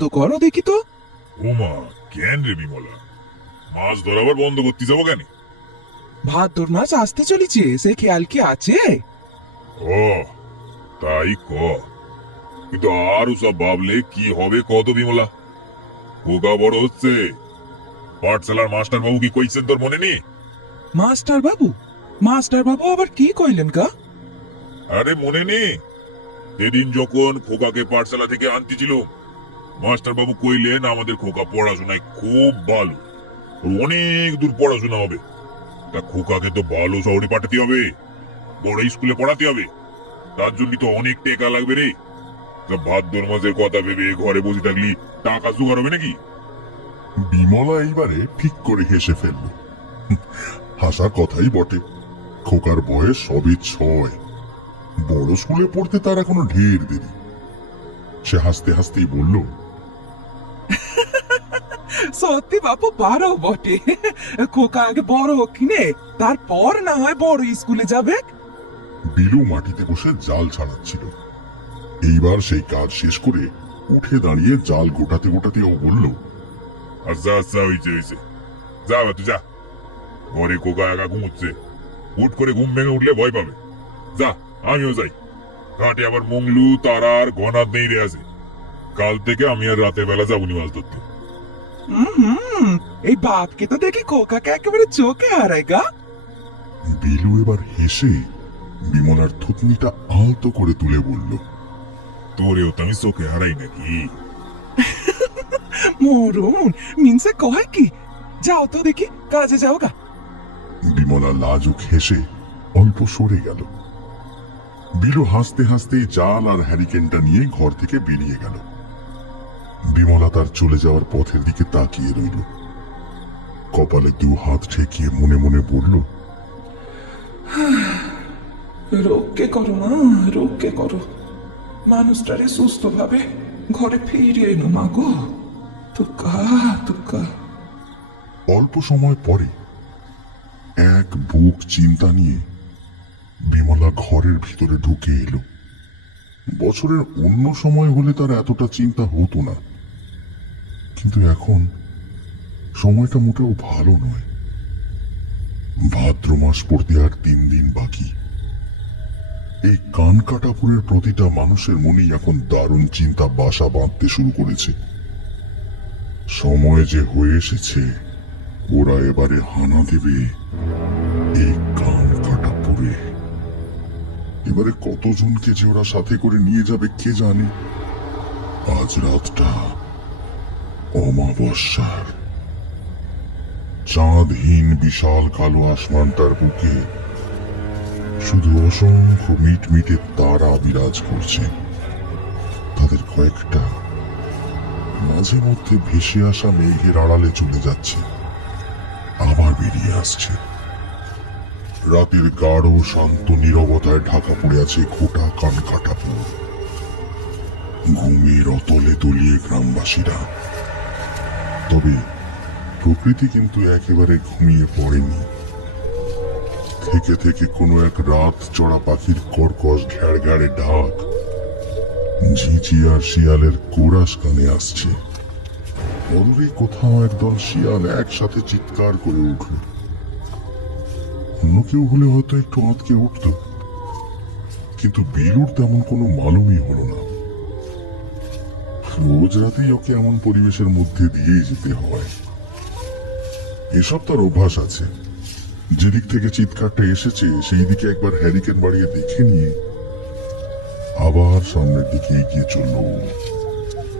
বন্ধ করো দেখি তো। ওমা, কেন রে বিমলা? মাছ ধরাবার বন্ধ করতে যাবো কেন? ভাদ্র মাস আসতে চলেছে, সে খেয়াল কি আছে? ও, তাই ক। কিন্তু আরো সব ভাবলে কি হবে কত বিমলা? খোকা বড় হচ্ছে। পাঠশালার মাস্টার বাবু কি কইছেন তোর মনে নেই? মাস্টার বাবু? মাস্টার বাবু আবার কি কইলেন গা? আরে মনে নেই? সেদিন যখন খোকাকে পাঠশালা থেকে আনতেছিল, মাস্টার বাবু কইলেন আমাদের খোকা পড়াশোনায় খুব ভালো, ওর অনেক দূর পড়াশোনা হবে। তা খোকাকে তো ভালো শহরে পাঠাতে হবে, বড় স্কুলে পড়াতে হবে। তার জন্য তো অনেক টাকা লাগবে রে। তা ভাদ্র মাসের কথা ভেবে ঘরে বসে থাকলি টাকা জোগাড় হবে নাকি? বিমলা এইবারে ঠিক করে হেসে ফেলল। হাসার কথাই বটে। খোকার বয়স সবে 6। বড় স্কুলে পড়তে তার এখনো ঢের দেরি। সে হাসতে হাসতেই বলল, সত্যি বাপু পারো বটে। খোকা আগে বড় হোক কিনে, তারপর না হয় বড় স্কুলে যাবে। বিলু মাটিতে বসে জাল ছাড়াচ্ছিল। এইবার সেই কাজ শেষ করে উঠে দাঁড়িয়ে জাল গোটাতে গোটাতে ও বলল, আচ্ছা আচ্ছা, হয়েছে। যা তুই যা, ঘরে খোকা একা ঘুমোচ্ছে। হুট করে ঘুম ভেঙে উঠলে ভয় পাবে। যা, আমিও যাই। ঘাটে আবার মংলু তারার ঘনাদ নেই রে আছে। কাল থেকে আমি আর রাতের বেলা যাবনি মাছ ধরতে। এই বাপকে তো দেখি খোকাকে একেবারে চোখে হারায় গা। বিলু এবার হেসে বিমলার থুতনিটা আলতো করে তুলে বলল, তোরেও তো আমি চোখে হারাই নাকি? মরুন মিনসে কয় কি? যাও তো দেখি, কাজে যাও গা। বিমলা লাজুক হেসে অল্প সরে গেল। বিলু হাসতে হাসতে জাল আর হ্যারিকেনটা নিয়ে ঘর থেকে বেরিয়ে গেল। বিমলা তার চলে যাওয়ার পথের দিকে তাকিয়ে রইল। কপালে 2 হাত ঠেকিয়ে মনে মনে বলল, রক্ষে করো মা, রক্ষে করো। মানুষটারে সুস্থ ভাবে ঘরে ফিরিয়ে এনো মা গো। তুকা তুকা। অল্প সময় পরে এক বুক চিন্তা নিয়ে বিমলা ঘরের ভিতরে ঢুকে এলো। বছরের অন্য সময় হলে তার এতটা চিন্তা হতো না, কিন্তু এখন সময়টা মোটেও ভালো নয়। ভাদ্র মাস পড়তে আর 3 দিন বাকি। এই কানকাটাপুরের প্রতিটা মানুষের মনেই এখন দারুণ চিন্তা বাসা বাঁধতে শুরু করেছে। সময় যে হয়ে এসেছে, ওরা এবারে হানা দেবে এই কানকাটাপুরে। এবারে কতজনকে যে ওরা সাথে করে নিয়ে যাবে কে জানে। আজ রাতটা অমাবস্যার। চাঁদহীন বিশাল কালো আসমানটার বুকে শুধু অসংখ্য মিটমিটে তারা বিরাজ করছে। তাদের কয়েকটা মাঝে মধ্যে ভেসে আসা মেঘের আড়ালে চলে যাচ্ছে, আবার বেরিয়ে আসছে। রাতের গাঢ় শান্ত নীরবতায় ঢাকা পড়ে আছে গোটা কানকাটাপুর। ঘুমের অতলে তলিয়ে গ্রামবাসীরা। তবে প্রকৃতি কিন্তু একেবারে ঘুমিয়ে পড়েনি। থেকে থেকে কোনো এক রাত চড়া পাখির কর্কশ ঘ্যাড় ঘ্যাড়ে ঢাক, ঝিঁচি আর শিয়ালের কোরাস কানে আসছে। অদূরে কোথাও একদল শিয়াল একসাথে চিৎকার করে উঠল। অন্য কেউ হলে হয়তো একটু আঁতকে উঠত, কিন্তু বিলুর তেমন কোনো মালুমই হলো না। রোজ রাতেই ওকে এমন পরিবেশের মধ্যে দিয়েই যেতে হয়। এসব তার অভ্যাস আছে। যেদিক থেকে চিৎকারটা এসেছে সেই দিকে একবার হ্যারিকেন বাড়িয়ে দেখে নিয়ে আবার সামনের দিকে এগিয়ে চলল।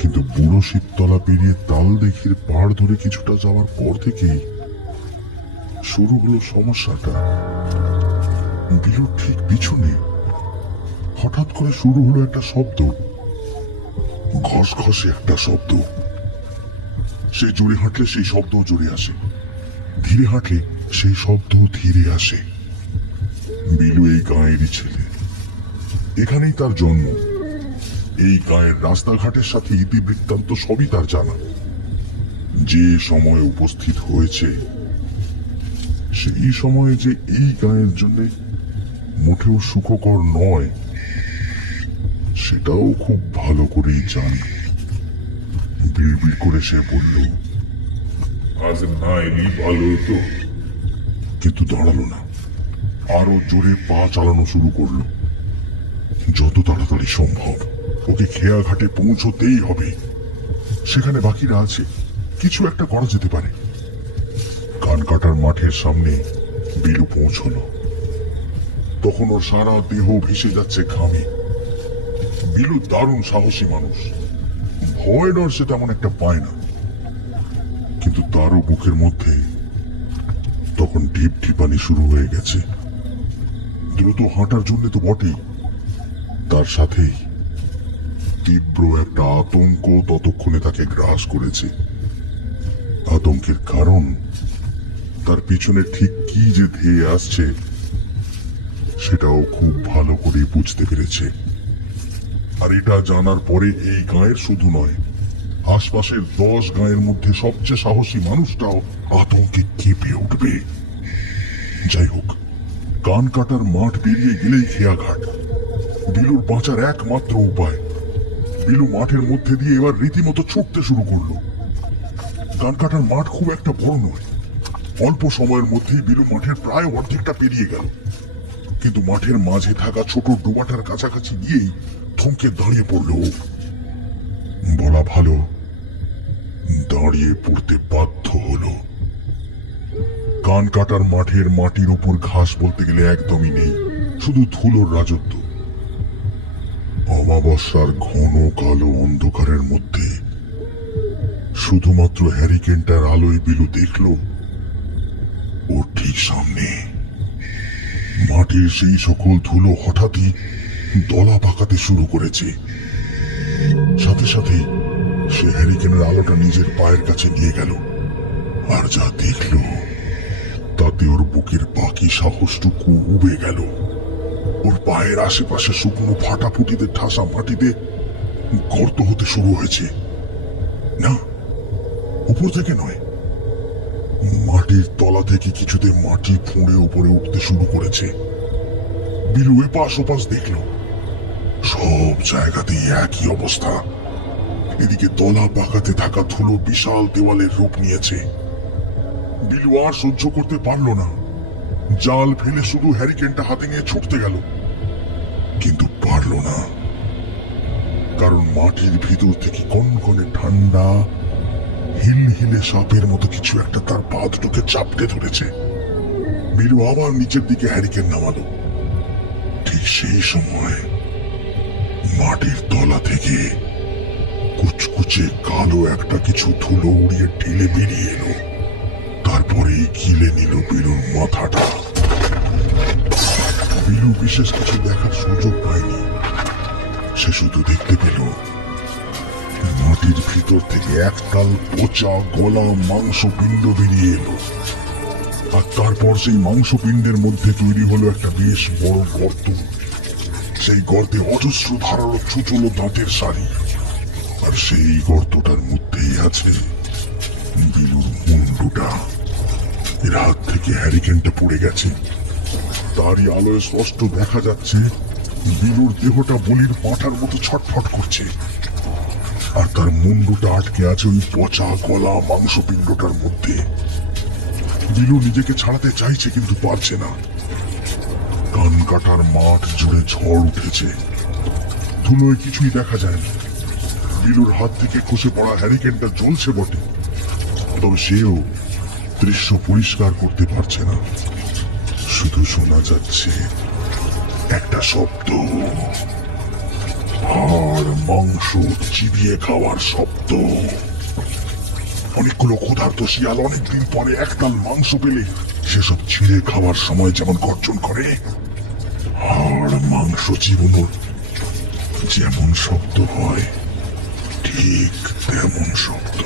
কিন্তু বুড়ো শীততলা পেরিয়ে তাল দেখির পাড় ধরে কিছুটা যাওয়ার পর থেকেই শুরু হলো সমস্যাটা। বিলুর ঠিক পিছনে হঠাৎ করে শুরু হলো একটা শব্দ, ঘসঘসে একটা শব্দ। সে জোরে হাঁটলে সেই শব্দ জোরে আসে, ধীরে হাঁটলে সেই শব্দ ধীরে আসে। বিলু এই গাঁয়েরই ছেলে, এখানেই তার জন্ম। এই গাঁয়ের রাস্তাঘাটের সাথে ইতিবৃত্তান্ত সবই তার জানা। যে সময় উপস্থিত হয়েছে, সেই সময়ে যে এই গাঁয়ের জন্য মোটেও সুখকর নয়, সেটাও খুব ভালো করেই জানে। বিড়বিড় করে সে বলল, আজ না এলি ভালো হতো। কিন্তু দাঁড়ালো না, আরো জোরে পা চালানো শুরু করলো। যত তাড়াতাড়ি সম্ভব ওকে খেয়াঘাটে পৌঁছতেই হবে। সেখানে বাকিরা আছে, কিছু একটা করা যেতে পারে। কান কাটার মাঠের সামনে বিলু পৌঁছলো। তখন ওর সারা দেহ ভেসে যাচ্ছে ঘামে। বিলু দারুণ সাহসী মানুষ, ভয় ডর সে তেমন একটা পায় না, কিন্তু তারও বুকের মধ্যে তখন ঢিপ ঢিপানি শুরু হয়ে গেছে। দ্রুত হাঁটার জন্য তো বটেই, তার সাথেই তীব্র একটা আতঙ্ক ততক্ষণে তাকে গ্রাস করেছে। আতঙ্কের কারণ তার পিছনে ঠিক কি যে ধেয়ে আসছে সেটাও খুব ভালো করে বুঝতে পেরেছে। আর এটা জানার পরে এই গাঁয়ের শুধু নয়, আশপাশের 10 গাঁয়ের মধ্যে সবচেয়ে সাহসী মানুষটাও আতঙ্কে কেঁপে উঠবে। যাই হোক, কান কাটার মাঠ পেরিয়ে গেলেই খেয়াঘাট। বিলুর বাঁচার একমাত্র উপায়। বিলু মাঠের মধ্যে দিয়ে এবার রীতিমতো ছুটতে শুরু করলো। কান কাটার মাঠ খুব একটা বড় নয়। অল্প সময়ের মধ্যেই বিলু মাঠের প্রায় অর্ধেকটা পেরিয়ে গেল, কিন্তু মাঠের মাঝে থাকা ছোট ডোবাটার কাছাকাছি গিয়েই থমকে দাঁড়িয়ে পড়ল। বলা ভালো, দাঁড়িয়ে পড়তে বাধ্য হলো। কান কাটার মাঠের মাটির ওপর ঘাস বলতে গেলে একদমই নেই, শুধু ধুলোর রাজত্ব। অমাবস্যার ঘন কালো অন্ধকারের মধ্যে শুধুমাত্র হ্যারিকেনটার আলোয় বিলু দেখল ওর ঠিক সামনে মাটির সেই সকল ধুলো হঠাৎই দলা পাকাতে শুরু করেছে। সাথে সাথে সে হ্যারিকেনের আলোটা নিজের পায়ের কাছে নিয়ে গেল, আর যা দেখল তাতে ওর বুকের বাকি সাহসটুকু উবে গেল। ওর পায়ের আশেপাশে শুকনো ফাটাফুটিতে ঠাসা মাটিতে গর্ত হতে শুরু হয়েছে। না, উপর থেকে নয়, মাটির তলা থেকে কিছুতে মাটি ফুঁড়ে উপরে উঠতে শুরু করেছে। বিলু এপাশ ওপাশ দেখল, সব জায়গাতেই একই অবস্থা। এদিকে তলা পাকাতে থাকা ধুলো বিশাল দেওয়ালের রূপ নিয়েছে। বিলু আর সহ্য করতে পারল না, জাল ফেলে শুধু হ্যারিকেনটা হাতে নিয়ে ছুটতে গেল, কিন্তু পারল না, কারণ মাটির ভিতর থেকে কনকনে ঠান্ডা হিলহিলে সাপের মতো কিছু একটা তার পা দুটোকে চাপটে ধরেছে। বিলু আবার নিচের দিকে হ্যারিকেন নামালো। ঠিক সেই সময় মাটির তলা থেকে কুচকুচে কালো একটা কিছু ধুলো উড়িয়ে ঢেলে বেরিয়ে এলো। তারপরে গিলে নিল বিলুর মাথাটা। বিলু বিশেষ কিছু দেখার সুযোগ পায়নি, সে শুধু দেখতে পেল মাটির ভিতর থেকে একটাল পচা গলা মাংসপিণ্ড বেরিয়ে এলো। আর তারপর সেই মাংসপিণ্ডের মধ্যে তৈরি হলো একটা বেশ বড় গর্ত। সেই গর্তে অজস্র ধারালো ছুচলো দাঁতের সারি, আর সেই গর্তটার মধ্যেই আছে বিলুর মুন্ডুটা। এর হাত থেকে হ্যারিকেনটা পড়ে গেছে, তারই আলোয় স্পষ্ট দেখা যাচ্ছে বিলুর দেহটা বলির পাঁঠার মতো ছটফট করছে, আর তার মুন্ডুটা আটকে আছে ওই পচা গলা মাংসপিণ্ডটার মধ্যে। বিলু নিজেকে ছাড়াতে চাইছে কিন্তু পারছে না। কান কাটার মাঠ জুড়ে ঝড় উঠেছে, ধুলোয় কিছুই দেখা যায় না। বিলুর হাত থেকে খসে পড়া হ্যারিকেনটা জ্বলছে বটে, তবে সেও দৃশ্য পরিষ্কার করতে পারছে না। শুধু শোনা যাচ্ছে একটা শব্দ, আর মাংস চিবিয়ে খাওয়ার শব্দ। অনেকগুলো ক্ষুধার্ত শিয়াল অনেকদিন পরে একটাল মাংস পেলে সেসব ছিঁড়ে খাওয়ার সময় যেমন গর্জন করে, আর মাংস চিবানোর যেমন শব্দ হয়, ঠিক তেমন শব্দ।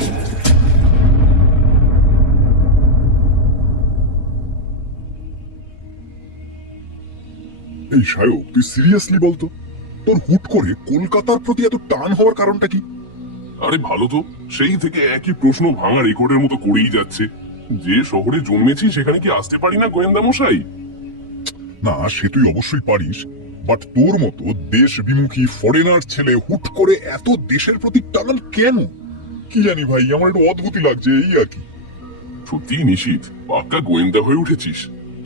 এই সায়ক, তুই সিরিয়াসলি বলতো তোর হুট করে কলকাতার প্রতি এত টান হওয়ার কারণটা কি? আরে ভালো তো, সেই থেকে একই প্রশ্ন ভাঙা রেকর্ডের মতো করেই যাচ্ছে। যে শহরে জন্মেছি সেখানে কি আসতে পারি না গোয়েন্দা মশাই? না, সে তুই অবশ্যই পারিস, বাট তোর মতো দেশ বিমুখী ফরেনার ছেলে হুট করে এত দেশের প্রতি টান কেন? কি জানি ভাই, আমার একটু অদ্ভুতই লাগছে, এই আর কি। সত্যি নিশীথ, পাক্কা গোয়েন্দা হয়ে উঠেছিস।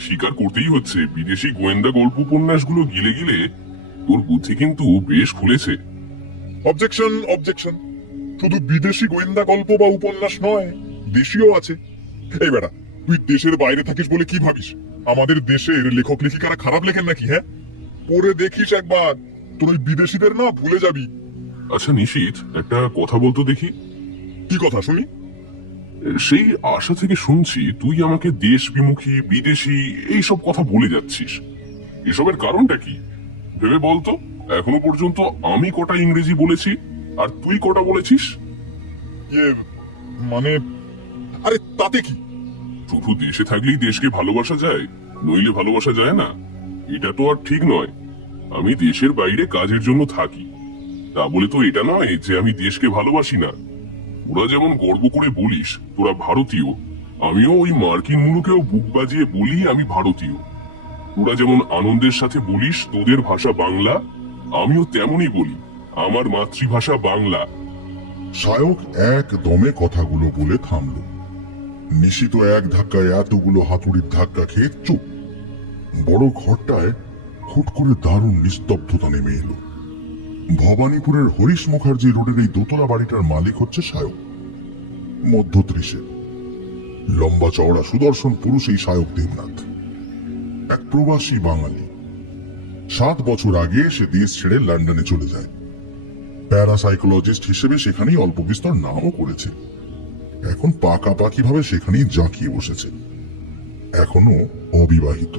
স্বীকার করতেই হচ্ছে, বিদেশি গোয়েন্দা গল্প উপন্যাসগুলো গিলে গিলে তোর বুদ্ধি কিন্তু বেশ খুলেছে। Objection, objection. শুধু বিদেশি গোয়েন্দা গল্প বা উপন্যাস নয়, দেশীয় আছে। এই বেটা, তুই দেশের বাইরে থাকিস বলে কি ভাবিস আমাদের দেশের লেখক লেখিকারা খারাপ লেখেন নাকি? হ্যাঁ, পড়ে দেখিস একবার, তোর ওই বিদেশিদের না ভুলে যাবি। আচ্ছা নিশীথ, একটা কথা বলতো দেখি। কি কথা শুনি? সেই আশা থেকে শুনছি তুই আমাকে দেশ বিমুখী, বিদেশি এইসব কথা বলে যাচ্ছিস। এসবের কারণটা কি ভেবে বলতো। এখনো পর্যন্ত আমি কটা ইংরেজি বলেছি আর তুই কটা বলেছিস? ইয়ে মানে, আরে তাতে কি? শুধু দেশে থাকলেই দেশকে ভালোবাসা যায়, নইলে ভালোবাসা যায় না, এটা তো আর ঠিক নয়। আমি দেশের বাইরে কাজের জন্য থাকি, তা বলে তো এটা নয় যে আমি দেশকে ভালোবাসি না। তোরা যেমন গর্ব করে বলিস তোরা ভারতীয়, আমিও ওই মার্কিন মুলুকেও বুক বাজিয়ে বলি আমি ভারতীয়। তোরা যেমন আনন্দের সাথে বলিস তোদের ভাষা বাংলা, আমিও তেমনই বলি আমার মাতৃভাষা বাংলা। সায়ক একদমে কথাগুলো বলে থামল। নিশিত এক ধাক্কায় এতগুলো হাতুড়ির ধাক্কা খেয়ে চুপ। বড় ঘরটায় হুট করে দারুণ নিস্তব্ধতা নেমে এলো। ভবানীপুরের হরিশ মুখার্জি রোডের এই দোতলা বাড়িটার মালিক হচ্ছে সায়ক। মধ্য ত্রিশে লম্বা চওড়া সুদর্শন পুরুষ এই সায়ক দেবনাথ, এক প্রবাসী বাঙালি। 7 বছর আগে সে দেশ ছেড়ে লন্ডনে চলে যায়। প্যারাসাইকোলজিস্ট হিসেবে সেখানেই অল্প বিস্তর নামও করেছে। এখন পাকাপাকি ভাবে সেখানেই জাঁকিয়ে বসেছে। এখনো অবিবাহিত।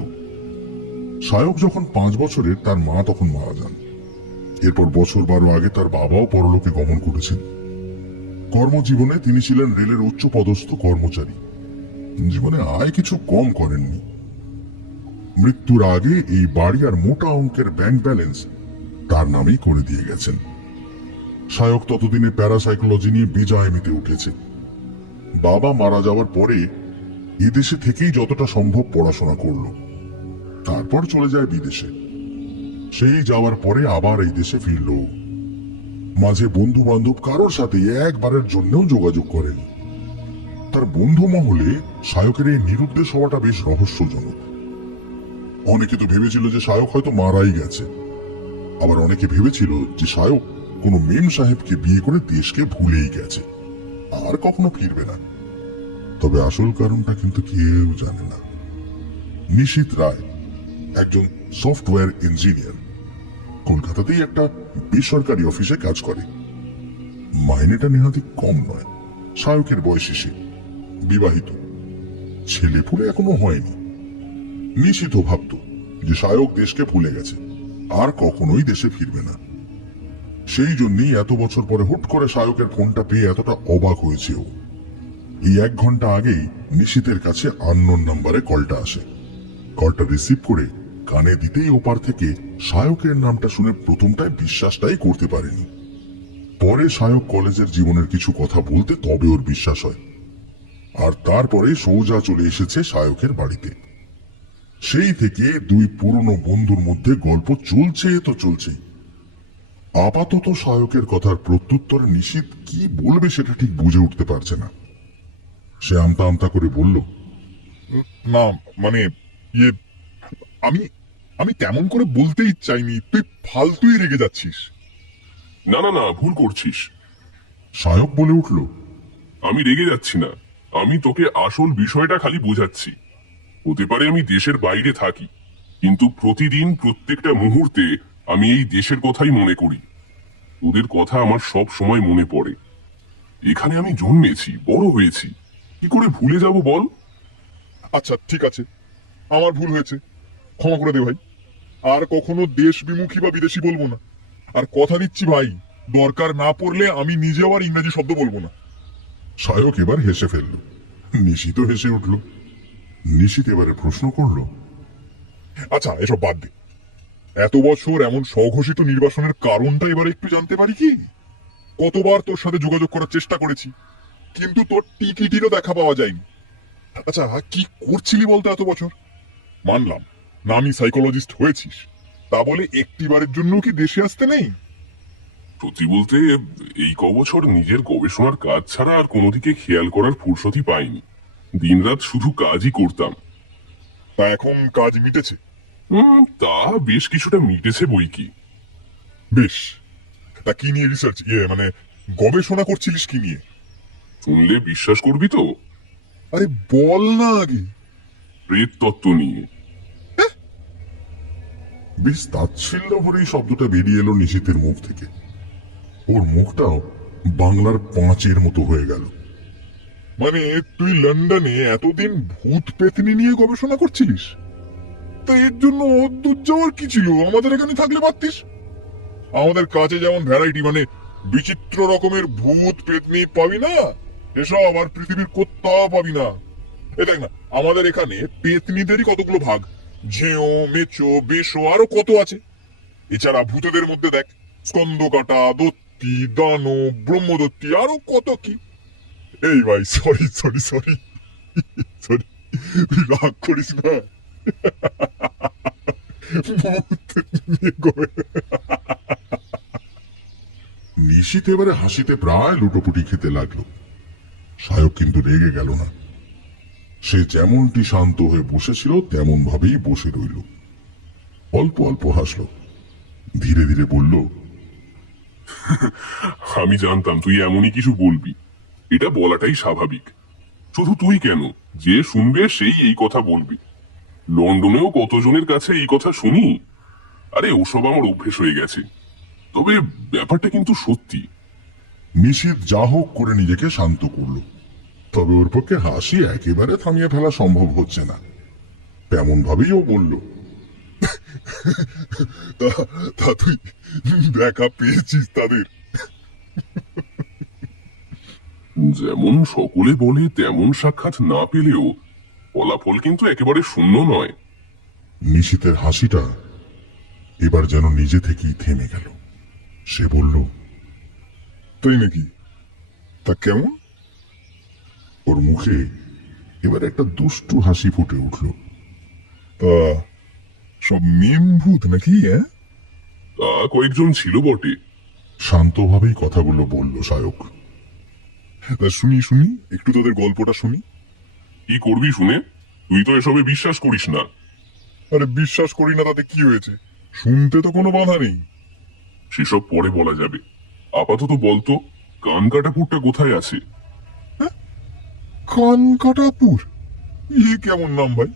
সায়ক যখন 5 বছরের, তার মা তখন মারা যান। এরপর বছর 12 আগে তার বাবাও পরলোকে গমন করেছেন। কর্মজীবনে তিনি ছিলেন রেলের উচ্চ পদস্থ কর্মচারী। জীবনে আয় কিছু কম করেননি। মৃত্যুর আগে এই বাড়ি আর মোটা অঙ্কের ব্যাংক ব্যালেন্স তার নামেই করে দিয়ে গেছেন। সায়ক ততদিনে প্যারাসাইকোলজি নিয়ে বেজায় মেতে উঠেছে। বাবা মারা যাওয়ার পরে এদেশে থেকেই যতটা সম্ভব পড়াশোনা করল, তারপর চলে যায় বিদেশে। সেই যাওয়ার পরে আবার এই দেশে ফিরল। মাঝে বন্ধু বান্ধব কারোর সাথে একবারের জন্যও যোগাযোগ করেনি। তার বন্ধু মহলে সায়কের এই নিরুদ্দেশ হওয়াটা বেশ রহস্যজনক। অনেকে তো ভেবেছিল যে সায়ক হয়তো মারাই গেছে, আবার অনেকে ভেবেছিল যে সায়ক কোনো মেম সাহেবকে বিয়ে করে দেশকে ভুলেই গেছে, আর কখনো ফিরবে না। তবে আসল কারণটা কিন্তু কেউ জানে না। নিশীথ রায় একজন সফটওয়্যার ইঞ্জিনিয়ার, কলকাতাতেই একটা বেসরকারি অফিসে কাজ করে। মাইনেটা নেহাতি কম নয়। সায়কের বয়সী সে, বিবাহিত, ছেলেপুলে এখনো হয়নি। নিশীথ ভাবত যে সায়ক দেশকে ভুলে গেছে, আর কখনোই দেশে ফিরবে না। সেই জন্যই এত বছর পরে হুট করে সায়কের ফোনটা পেয়ে এতটা অবাক হয়েছে ও। এই 1 ঘন্টা আগেই নিশীথের কাছে আননোন নাম্বারে কলটা আসে। কলটা রিসিভ করে কানে দিতেই ওপার থেকে সায়কের নামটা শুনে প্রথমটায় বিশ্বাসটাই করতে পারেনি। পরে সায়ক কলেজের জীবনের কিছু কথা বলতে তবে ওর বিশ্বাস হয়। আর তারপরে সোজা চলে এসেছে সায়কের বাড়িতে। সেই থেকে দুই পুরনো বন্ধুর মধ্যে গল্প চলছে তো চলছেই। আপাতত সায়কের কথার প্রত্যুত্তরে নিশীথ কি বলবে সেটা ঠিক বুঝে উঠতে পারছে না। সে আমতা আমতা করে বলল, না মানে, ইয়ে আমি আমি তেমন করে বলতেই চাইনি, তুই ফালতুই রেগে যাচ্ছিস। না না না, ভুল করছিস। সায়ক বলে উঠল, আমি রেগে যাচ্ছি না, আমি তোকে আসল বিষয়টা খালি বোঝাচ্ছি। হতে পারে আমি দেশের বাইরে থাকি, কিন্তু প্রতিদিন প্রত্যেকটা মুহূর্তে আমি এই দেশের কথাই মনে করি। তোদের কথা আমার সব সময় মনে পড়ে। এখানে আমি জন্মেছি, বড় হয়েছি, কি করে ভুলে যাব বল? আচ্ছা ঠিক আছে, আমার ভুল হয়েছে, ক্ষমা করে দে ভাই। আর কখনো দেশ বিমুখী বা বিদেশি বলবো না। আর কথা দিচ্ছি ভাই, দরকার না পড়লে আমি নিজেও আর ইংরেজি শব্দ বলবো না। সায়ক এবার হেসে ফেলল। নিশীথ হেসে উঠল। নিশীথ এবারে প্রশ্ন করল, আচ্ছা এসব বাদ দে, এত বছর এমন স্বঘোষিত নির্বাসনের কারণটা এবার একটু জানতে পারি কি? কতবার তোর সাথে যোগাযোগ করার চেষ্টা করেছি, কিন্তু তোর টিকিটিরও দেখা পাওয়া যায়নি। আচ্ছা কি করছিলি বলতো এত বছর? মানলাম নামি সাইকোলজিস্ট হয়েছিস, তা বলে একটিবারের জন্য কি দেশে আসতে নেই? সত্যি বলতে এই কবছর নিজের গবেষণার কাজ ছাড়া আর কোনো দিকে খেয়াল করার ফুরসতই পাইনি। দিনরাত শুধু কাজই করতাম। তা এখন কাজ মিটেছে? তা বেশ কিছুটা মিটেছে বই কি। বেশ। তা কি নিয়ে রিসার্চ, মানে গবেষণা করছিলিস কি নিয়ে? শুনলে বিশ্বাস করবি তো, আরে বল না আগে। প্রেত তত্ত্ব নিয়ে। বেশ তাচ্ছিল্য ভরেই শব্দটা বেরিয়ে এলো নিশীথের মুখ থেকে। ওর মুখটাও বাংলার পাঁচের মতো হয়ে গেল। মানে তুই লন্ডনে এতদিন ভূত পেতনি নিয়ে গবেষণা করছিলিস? তো এর জন্য দূর যাওয়ার কি ছিল? আমাদের এখানে থাকলে পারতিস। আমাদের কাছে যেমন ভ্যারাইটি, মানে বিচিত্র রকমের ভূত পেতনি পাবি না, এসব আর পৃথিবীর কোথাও পাবি না। এ দেখ না, আমাদের এখানে পেতনিদেরই কতগুলো ভাগ, ঝেঁও, মেচো, বেশো, আরো কত আছে। এছাড়া ভূতেদের মধ্যে দেখ স্কন্দকাটা, দত্তি, দানো, ব্রহ্মদত্তি, আরো কত কি। এই ভাই, সরি সরি সরি সরি, রাগ করিস না। নিশীথ এবারে হাসিতে প্রায় লুটোপুটি খেতে লাগলো। সায়ক কিন্তু রেগে গেল না। সে যেমনটি শান্ত হয়ে বসেছিল তেমন ভাবেই বসে রইল। অল্প অল্প হাসলো, ধীরে ধীরে বলল, আমি জানতাম তুই এমনই কিছু বলবি। এটা বলাটাই স্বাভাবিক। শুধু তুই কেন, যে শুনবে সেই এই কথা বলবি। লন্ডনেও কতজনের কাছে এই কথা শুনি। আরে ওসব আমার অভ্যেস হয়ে গেছে। তবে ব্যাপারটা কিন্তু সত্যি। নিশীথ যা হোক করে নিজেকে শান্ত করল। তবে ওর পক্ষে হাসি একেবারে থামিয়ে ফেলা সম্ভব হচ্ছে না। তেমন ভাবেই ও বলল, তা তুই দেখা পেয়েছিস তাদের? যেমন সকলে বলে তেমন সাক্ষাৎ না পেলেও ফলাফল কিন্তু একেবারে শূন্য নয়। নিশীথের হাসিটা এবার যেন নিজে থেকেই থেমে গেল। সে বলল, তাই নাকি? তা কেমন? ওর মুখে এবার একটা দুষ্টু হাসি ফুটে উঠল। তা সব মেম ভূত নাকি? তা কয়েকজন ছিল বটে। শান্তভাবেই কথাগুলো বলল সায়ক। তা শুনি শুনি, একটু তোদের গল্পটা শুনি। কি করবি শুনে? তুই তো এসবে বিশ্বাস করিস না। আরে বিশ্বাস করি না তাতে কি হয়েছে? শুনতে তো কোনো বাধা নেই। সেসব পরে বলা যাবে। আপাতত বলতো, কানকাটাপুরটা কোথায় আছে? কানকাটাপুর? কেমন নাম ভাই?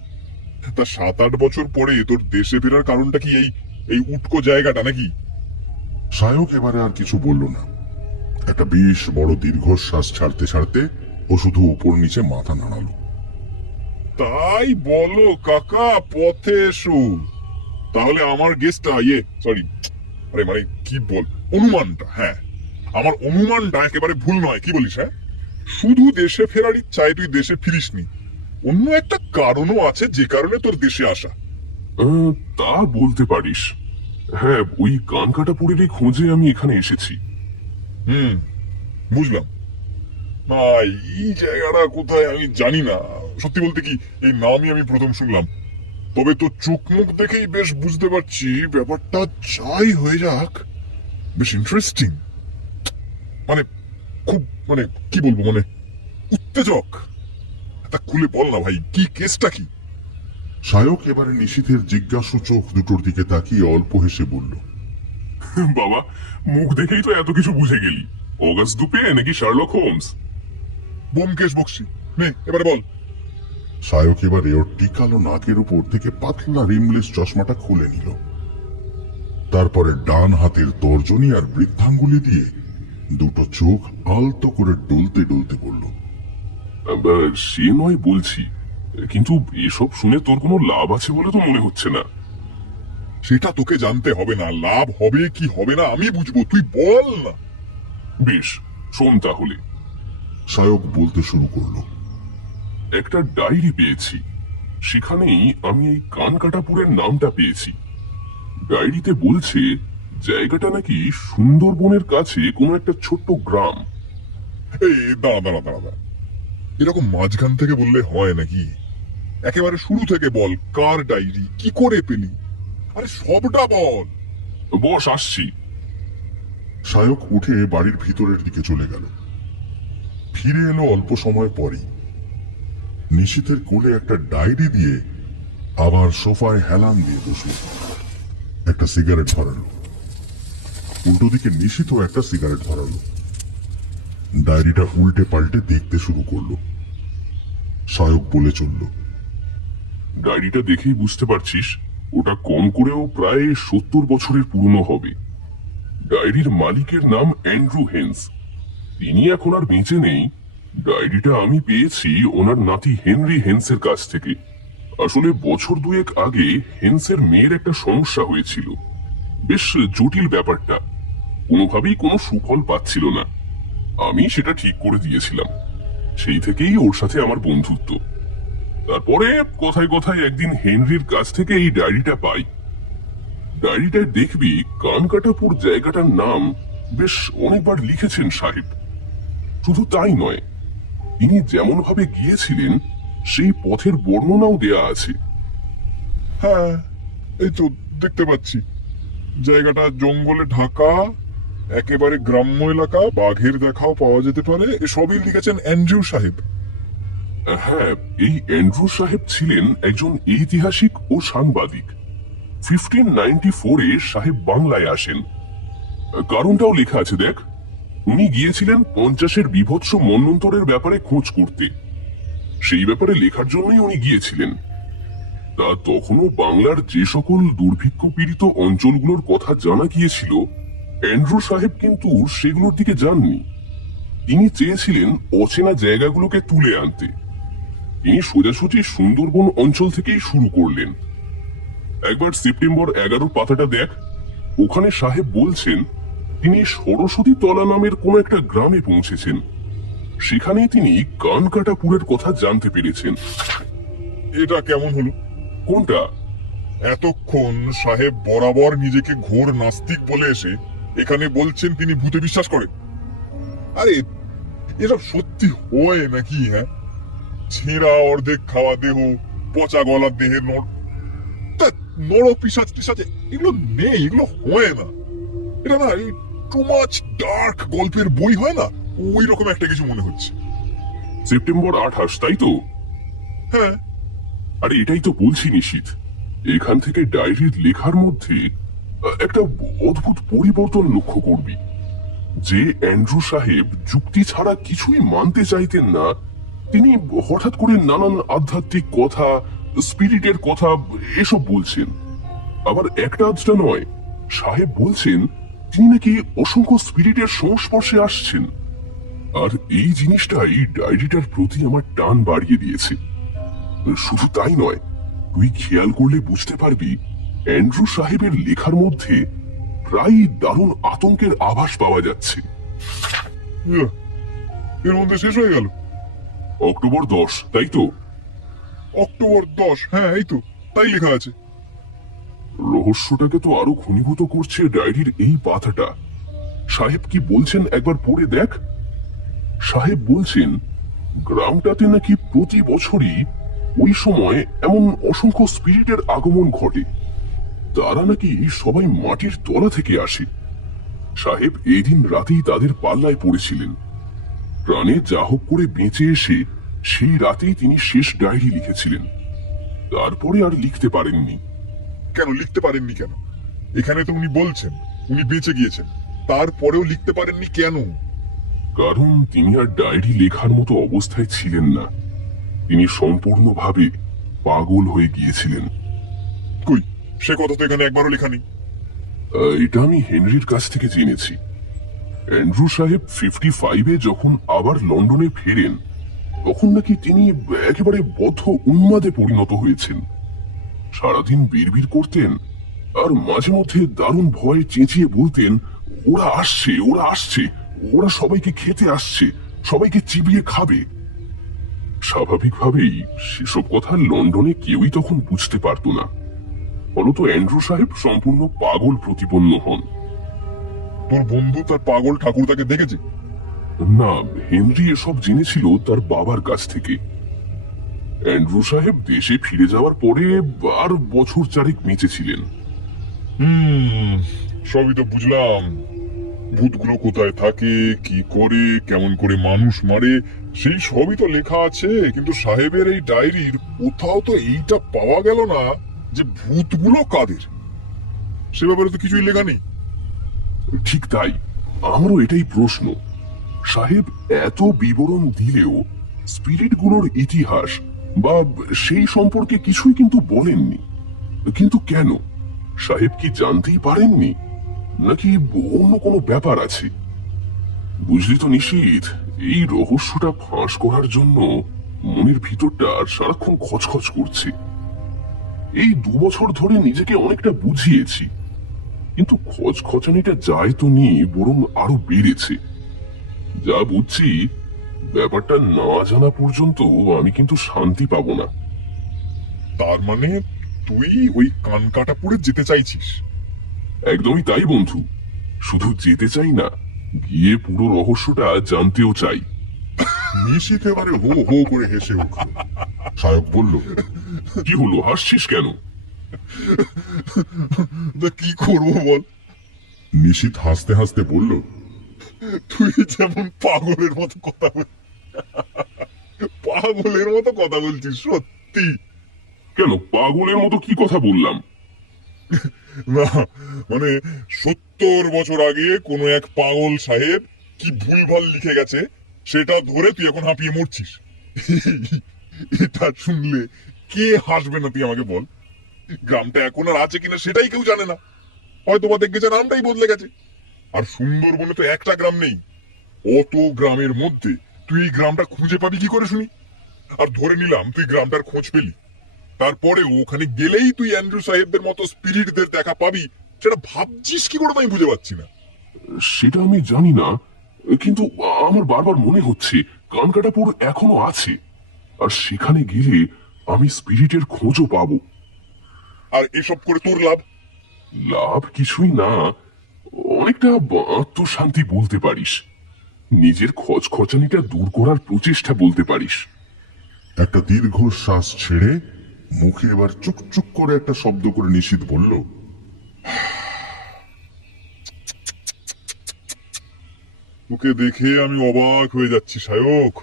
তা 7-8 বছর পরে তোর দেশে ফেরার কারণটা কি এই এই উটকো জায়গাটা নাকি? সায়ক এবারে আর কিছু বলল না। একটা বেশ বড় দীর্ঘশ্বাস ছাড়তে ছাড়তে ও শুধু উপর নিচে মাথা নাড়ালো। তাই বলো কাকা, পথে এসো। তাহলে আমার গেস্টটা, সরি, আরে মানে কি বল, অনুমানটা, হ্যাঁ আমার অনুমানটা একেবারে ভুল নয়, কি বলিস? শুধু দেশে ফেরার ইচ্ছায় তুই দেশে ফিরিসনি, অন্য একটা কারণও আছে যে কারণে তোর দেশে আসা। তা বলতে পারিস। হ্যাঁ, ওই কানকাটাপুরেরই খোঁজে আমি এখানে এসেছি। বুঝলাম। না, এই জায়গাটা কোথায় আমি জানি না, সত্যি বলতে কি এই নামই আমি প্রথম শুনলাম। তবে তো চোখ মুখ দেখেই বেশ বুঝতে পারছি ব্যাপারটা যাই হয়ে যাক বেশ ইন্টারেস্টিং। মানে খুব, মানে কি বলবো, মানে উত্তেজক। তা খুলে বল না ভাই, কি কেসটা কি? সায়ক এবারে নিশীথের জিজ্ঞাসু চোখ দুটোর দিকে তাকিয়ে অল্প হেসে বলল, বাবা, মুখ দেখেই তো এত কিছু বুঝে গেলি। অগাস্ট দুপে নাকি শার্লক হোমস? বোমকেশ বক্সি, নে এবারে বল। সায়ক এবারে ওর টিকালো নাকের উপর থেকে পাতলা রিমলেস চশমাটা খুলে নিল। তারপরে ডান হাতের তর্জনী আর বৃদ্ধাঙ্গুলি দিয়ে দুটো চোখ আলতো করে ডলতে ডলতে বলল, সে নয় বলছি, কিন্তু এসব শুনে তোর কোনো লাভ আছে বলে তো মনে হচ্ছে না। সেটা তোকে জানতে হবে না, লাভ হবে কি হবে না আমি বুঝবো, তুই বল না। বেশ, শোন তাহলে। সায়ক বলতে শুরু করলো, একটা ডায়েরি পেয়েছি, সেখানেই আমি এই কানকাটাপুরের নামটা পেয়েছি। ডায়েরিতে বলছে জায়গাটা নাকি সুন্দরবনের কাছে কোনো একটা ছোট্ট গ্রাম। এই দাঁড়া দাঁড়া দাঁড়া দাঁড়া, এরকম মাঝখান থেকে বললে হয় নাকি? একেবারে শুরু থেকে বল, কার ডায়েরি, কি করে পেলি? আরে সবটা বল। বস, আসছি। সায়ক উঠে বাড়ির ভিতরের দিকে চলে গেল। ফিরে এলো অল্প সময় পরেই। নিশীথের কোলে একটা ডায়েরি দিয়ে আবার সোফায় হেলান দিয়ে বসল। একটা সিগারেট ধরালো। উল্টো দিকে নিশীথও একটা সিগারেট ধরালো। ডায়েরিটা উল্টে পাল্টে দেখতে শুরু করলো। সায়ক বলে চলল, ডায়েরিটা দেখেই বুঝতে পারছিস ওটা কম করেও প্রায় 70 বছরের পুরনো হবে। ডায়েরির মালিকের নাম অ্যান্ড্রু হেন্স। তিনি এখন আর বেঁচে নেই। ডায়েরিটা আমি পেয়েছি ওনার নাতি হেনরি হেন্সের কাছ থেকে। আসলে বছর দুয়েক আগে হেন্সের মেয়ের একটা সমস্যা হয়েছিল। বেশ জটিল ব্যাপারটা, কোনোভাবেই কোনো সুফল পাচ্ছিল না। আমি সেটা ঠিক করে দিয়েছিলাম। সেই থেকেই ওর সাথে আমার বন্ধুত্ব। তারপরে কথায় কথায় একদিন হেনরির কাছ থেকে এই ডায়েরিটা পাই। ডায়েরিটায় দেখবি কানকাটাপুর জায়গাটার নাম বেশ অনেকবার লিখেছেন সাহেব। শুধু তাই নয়, তিনি যেমন ভাবে গিয়েছিলেন সেই পথের বর্ণনাও দেয়া আছে। হ্যাঁ, এই তো দেখতে পাচ্ছি। জায়গাটা জঙ্গলে ঢাকা, একেবারে গ্রাম্য এলাকা, বাঘের দেখাও পাওয়া যেতে পারে, এসবই লিখেছেন অ্যান্ড্রু সাহেব। হ্যাঁ, এই অ্যান্ড্রু সাহেব ছিলেন একজন ঐতিহাসিক ও সাংবাদিক। 1594-এ সাহেব বাংলায় আসেন। কারণটাও লেখা আছে দেখ। উনি গিয়েছিলেন 50-এর বিভৎস মন্বন্তরের ব্যাপারে খোঁজ করতে। সেই ব্যাপারে লেখার জন্যই উনি গিয়েছিলেন। তা তখনও বাংলার যে সকল দুর্ভিক্ষ পীড়িত অঞ্চলগুলোর কথা জানা গিয়েছিল, অ্যান্ড্রু সাহেব কিন্তু সেগুলোর দিকে যাননি। তিনি চেয়েছিলেন অচেনা জায়গাগুলোকে তুলে আনতে। তিনি সোজাসুজি সুন্দরবন অঞ্চল থেকেই শুরু করলেন। একবার সেপ্টেম্বর 11 পাতাটা দেখ। ওখানে সাহেব বলছেন তিনি সরস্বতী তলা নামের কোন একটা গ্রামে পৌঁছেছেন। সেখানেই তিনি কানকাটাপুরের কথা জানতে পেরেছেন। এটা কেমন হলো? কোনটা? এতক্ষণ সাহেব বরাবর নিজেকে ঘোর নাস্তিক বলে এসে এখানে বলছেন তিনি ভূতে বিশ্বাস করেন। আরে এসব সত্যি হয় নাকি? হ্যাঁ, ছেঁড়া অর্ধেক খাওয়া দেহ, পচা গলার দেহের নড় পিসাচ টিসাচ এগুলো নেই, এগুলো হয় না। এটা না এই টু মাচ ডার্ক গল্পের বই হয় না, ওই রকম একটা কিছু মনে হচ্ছে। সেপ্টেম্বর 28, তাই তো? হ্যাঁ, আরে এটাই তো বলছি নিশীথ। এখান থেকে ডায়েরির লেখার মধ্যে একটা অদ্ভুত পরিবর্তন লক্ষ্য করবি। যে অ্যান্ড্রু সাহেব যুক্তি ছাড়া কিছুই মানতে চাইতেন না, তিনি হঠাৎ করে নানান আধ্যাত্মিক কথা, স্পিরিটের কথা এসব বলছেন। আবার একটা আধটা নয়, সাহেব বলছেন তিনি নাকি অসংখ্য স্পিরিটের সংস্পর্শে আসছেন। আর এই জিনিসটাই ডায়েরিটার প্রতি আমার টান বাড়িয়ে দিয়েছে। শুধু তাই নয়, তুই খেয়াল করলে বুঝতে পারবি অ্যান্ড্রু সাহেবের লেখার মধ্যে প্রায় দারুণ আতঙ্কের আভাস পাওয়া যাচ্ছে। ইয়া, এর মধ্যে শেষ হয়ে গেল। অক্টোবর 10, তাই তো? অক্টোবর 10, হ্যাঁ এই তো তাই লেখা আছে। রহস্যটাকে তো আরো ঘনীভূত করছে ডায়েরির এই পাতাটা। সাহেব কি বলছেন একবার পড়ে দেখ। সাহেব বলছেন গ্রামটাতে নাকি প্রতি বছরই ওই সময় এমন অসংখ্য স্পিরিটের আগমন ঘটে। তারা নাকি সবাই মাটির তলা থেকে আসে। সাহেব এই দিন রাতেই তাদের পাল্লায় পড়েছিলেন। প্রাণে যা হোক করে বেঁচে এসে সেই রাতেই তিনি শেষ ডায়েরি লিখেছিলেন। তারপরে আর লিখতে পারেননি। কেন লিখতে পারেননি কেন? এখানে তো উনি বলছেন উনি বেঁচে গিয়েছেন, তারপরেও লিখতে পারেননি কেন? কারণ তিনি আর ডায়েরি লেখার মতো অবস্থায় ছিলেন না। তিনি সম্পূর্ণভাবে পাগল হয়ে গিয়েছিলেন। কই, সে কথা তো এখানে একবারও লেখা নেই। এটা আমি হেনরির কাছ থেকে জেনেছি। অ্যান্ড্রু সাহেব 55-এ যখন আবার লন্ডনে ফেরেন, তখন নাকি তিনি একেবারে বদ্ধ উন্মাদে পরিণত হয়েছেন। সারাদিন বিড়বিড় করতেন আর মাঝে মধ্যে দারুণ ভয়ে চেঁচিয়ে বলতেন, ওরা আসছে, ওরা আসছে, ওরা সবাইকে খেতে আসছে, সবাইকে চিবিয়ে খাবে। স্বাভাবিকভাবেই সেসব কথা লন্ডনে কেউই তখন বুঝতে পারত না। ফলত অ্যান্ড্রু সাহেব সম্পূর্ণ পাগল প্রতিপন্ন হন। তোর বন্ধু তার পাগল ঠাকুর তাকে দেখেছে? না, হেনরি এসব জেনেছিল তার বাবার কাছ থেকে। অ্যান্ড্রু সাহেব দেশে ফিরে যাওয়ার পরে আর বছর চারেক বেঁচে ছিলেন। সবই তো বুঝলাম। ভূতগুলো কোথায় থাকে, কি করে, কেমন করে মানুষ মারে, সেই সবই তো লেখা আছে। কিন্তু সাহেবের এই ডায়েরির কোথাও তো এইটা পাওয়া গেল না যে ভূতগুলো কাদের। সে ব্যাপারে তো কিছুই লেখা নেই। ঠিক তাই, আমারও এটাই প্রশ্ন। সাহেব এত বিবরণ দিলেও স্পিরিটগুলোর ইতিহাস বা সেই সম্পর্কে কিছুই কিন্তু বলেননি। কিন্তু কেন? সাহেব কি জানতেই পারেননি, নাকি অন্য কোনো ব্যাপার আছে? বুঝলি তো নিশীথ, এই রহস্যটা ফাঁস করার জন্য মনের ভিতরটা সারাক্ষণ খচখচ করছে। এই 2 বছর ধরে নিজেকে অনেকটা বুঝিয়েছি, কিন্তু খচখচানিটা যায় তো নি, বরং আরো বেড়েছে। যা বুঝছি, ব্যাপারটা না জানা পর্যন্ত আমি কিন্তু শান্তি পাবো না। তার মানে তুই ওই কানকাটাপুরে যেতে চাইছিস? একদমই তাই বন্ধু, শুধু যেতে চাই না, গিয়ে পুরো রহস্যটা জানতেও চাই। নিশীথ এবারে হো হো করে হেসে উঠল। সায়ক বলল, কি হলো, হাসছিস কেন? তা কি করবো বল? নিশীথ হাসতে হাসতে বলল, তুই যেমন পাগলের মতো কথা বল, পাগলের মতো কথা বলছিস সত্যি। কেন, পাগলের মতো কি কথা বললাম? না মানে 70 বছর আগে কোনো এক পাগল সাহেব কি ভুলভাল লিখে গেছে সেটা ধরে তুই এখন হাঁপিয়ে মরছিস। এটা শুনলে কে হাসবে না তুই আমাকে বল? গ্রামটা এখন আর আছে কিনা সেটাই কেউ জানে না, হয়তো বা দেখেছে নামটাই বদলে গেছে। আর সুন্দরবনে তো একটা গ্রাম নেই, অত গ্রামের মধ্যে তুই এই গ্রামটা খুঁজে পাবি কি করে শুনি? আর ধরে নিলাম তুই গ্রামটার খোঁজ পেলি, তারপরে ওখানে গেলেই তুই অ্যান্ড্রু সাহেবদের মতো স্পিরিটদের দেখা পাবি, সেটা ভাবছিস কি করে আমি বুঝে পাচ্ছি না। সেটা আমি জানি না, কিন্তু আমার বারবার মনে হচ্ছে কানকাটাপুর এখনো আছে, আর সেখানে গেলে আমি স্পিরিটের খোঁজও পাবো। আর এসব করে তোর লাভ? লাভ কিছুই না, অনেকটা আত্মশান্তি বলতে পারিস, নিজের খচখচানিটা দূর করার প্রচেষ্টা বলতে পারিস। একটা দীর্ঘশ্বাস ছেড়ে মুখে এবার চুকচুক করে একটা শব্দ করে নিশীথ বলল, তোকে দেখে আমি অবাক হয়ে যাচ্ছি সায়ক।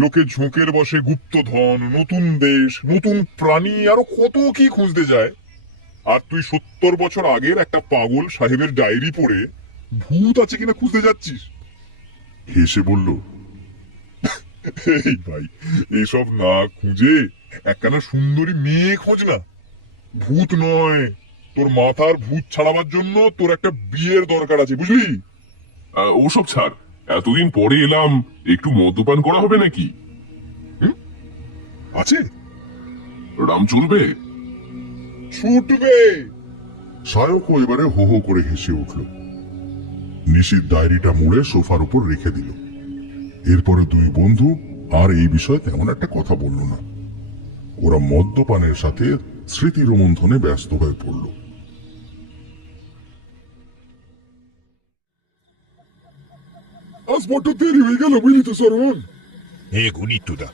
লোকে ঝোঁকের বসে গুপ্তধন, নতুন দেশ, নতুন প্রাণী, আরো কত কি খুঁজতে যায়, আর তুই 70 বছর আগের একটা পাগল সাহেবের ডায়েরি পড়ে ভূত আছে কিনা খুঁজতে যাচ্ছিস। হেসে বলল, এই ভাই, এসব না খুঁজে একখানা সুন্দরী মেয়ে খোঁজ না। ভূত নয়, তোর মাথার ভূত ছাড়াবার জন্য তোর একটা বিয়ের দরকার আছে, বুঝলি? ওসব ছাড়, এতদিন পরে এলাম, একটু মদ্যপান করা হবে নাকি? আছে? রাম চলবে? ছুটবে। সায়কও এবারে হো হো করে হেসে উঠল। নিশীথ ডায়েরিটা মুড়ে সোফার উপর রেখে দিল। এরপরে দুই বন্ধু আর এই বিষয়ে তেমন একটা কথা বলল না। ওরা মদ্যপানের সাথে স্মৃতি রোমন্থনে ব্যস্ত হয়ে পড়ল। আজ বড্ড দেরি হয়ে গেল বুঝলি তো সরমন। গণিতটা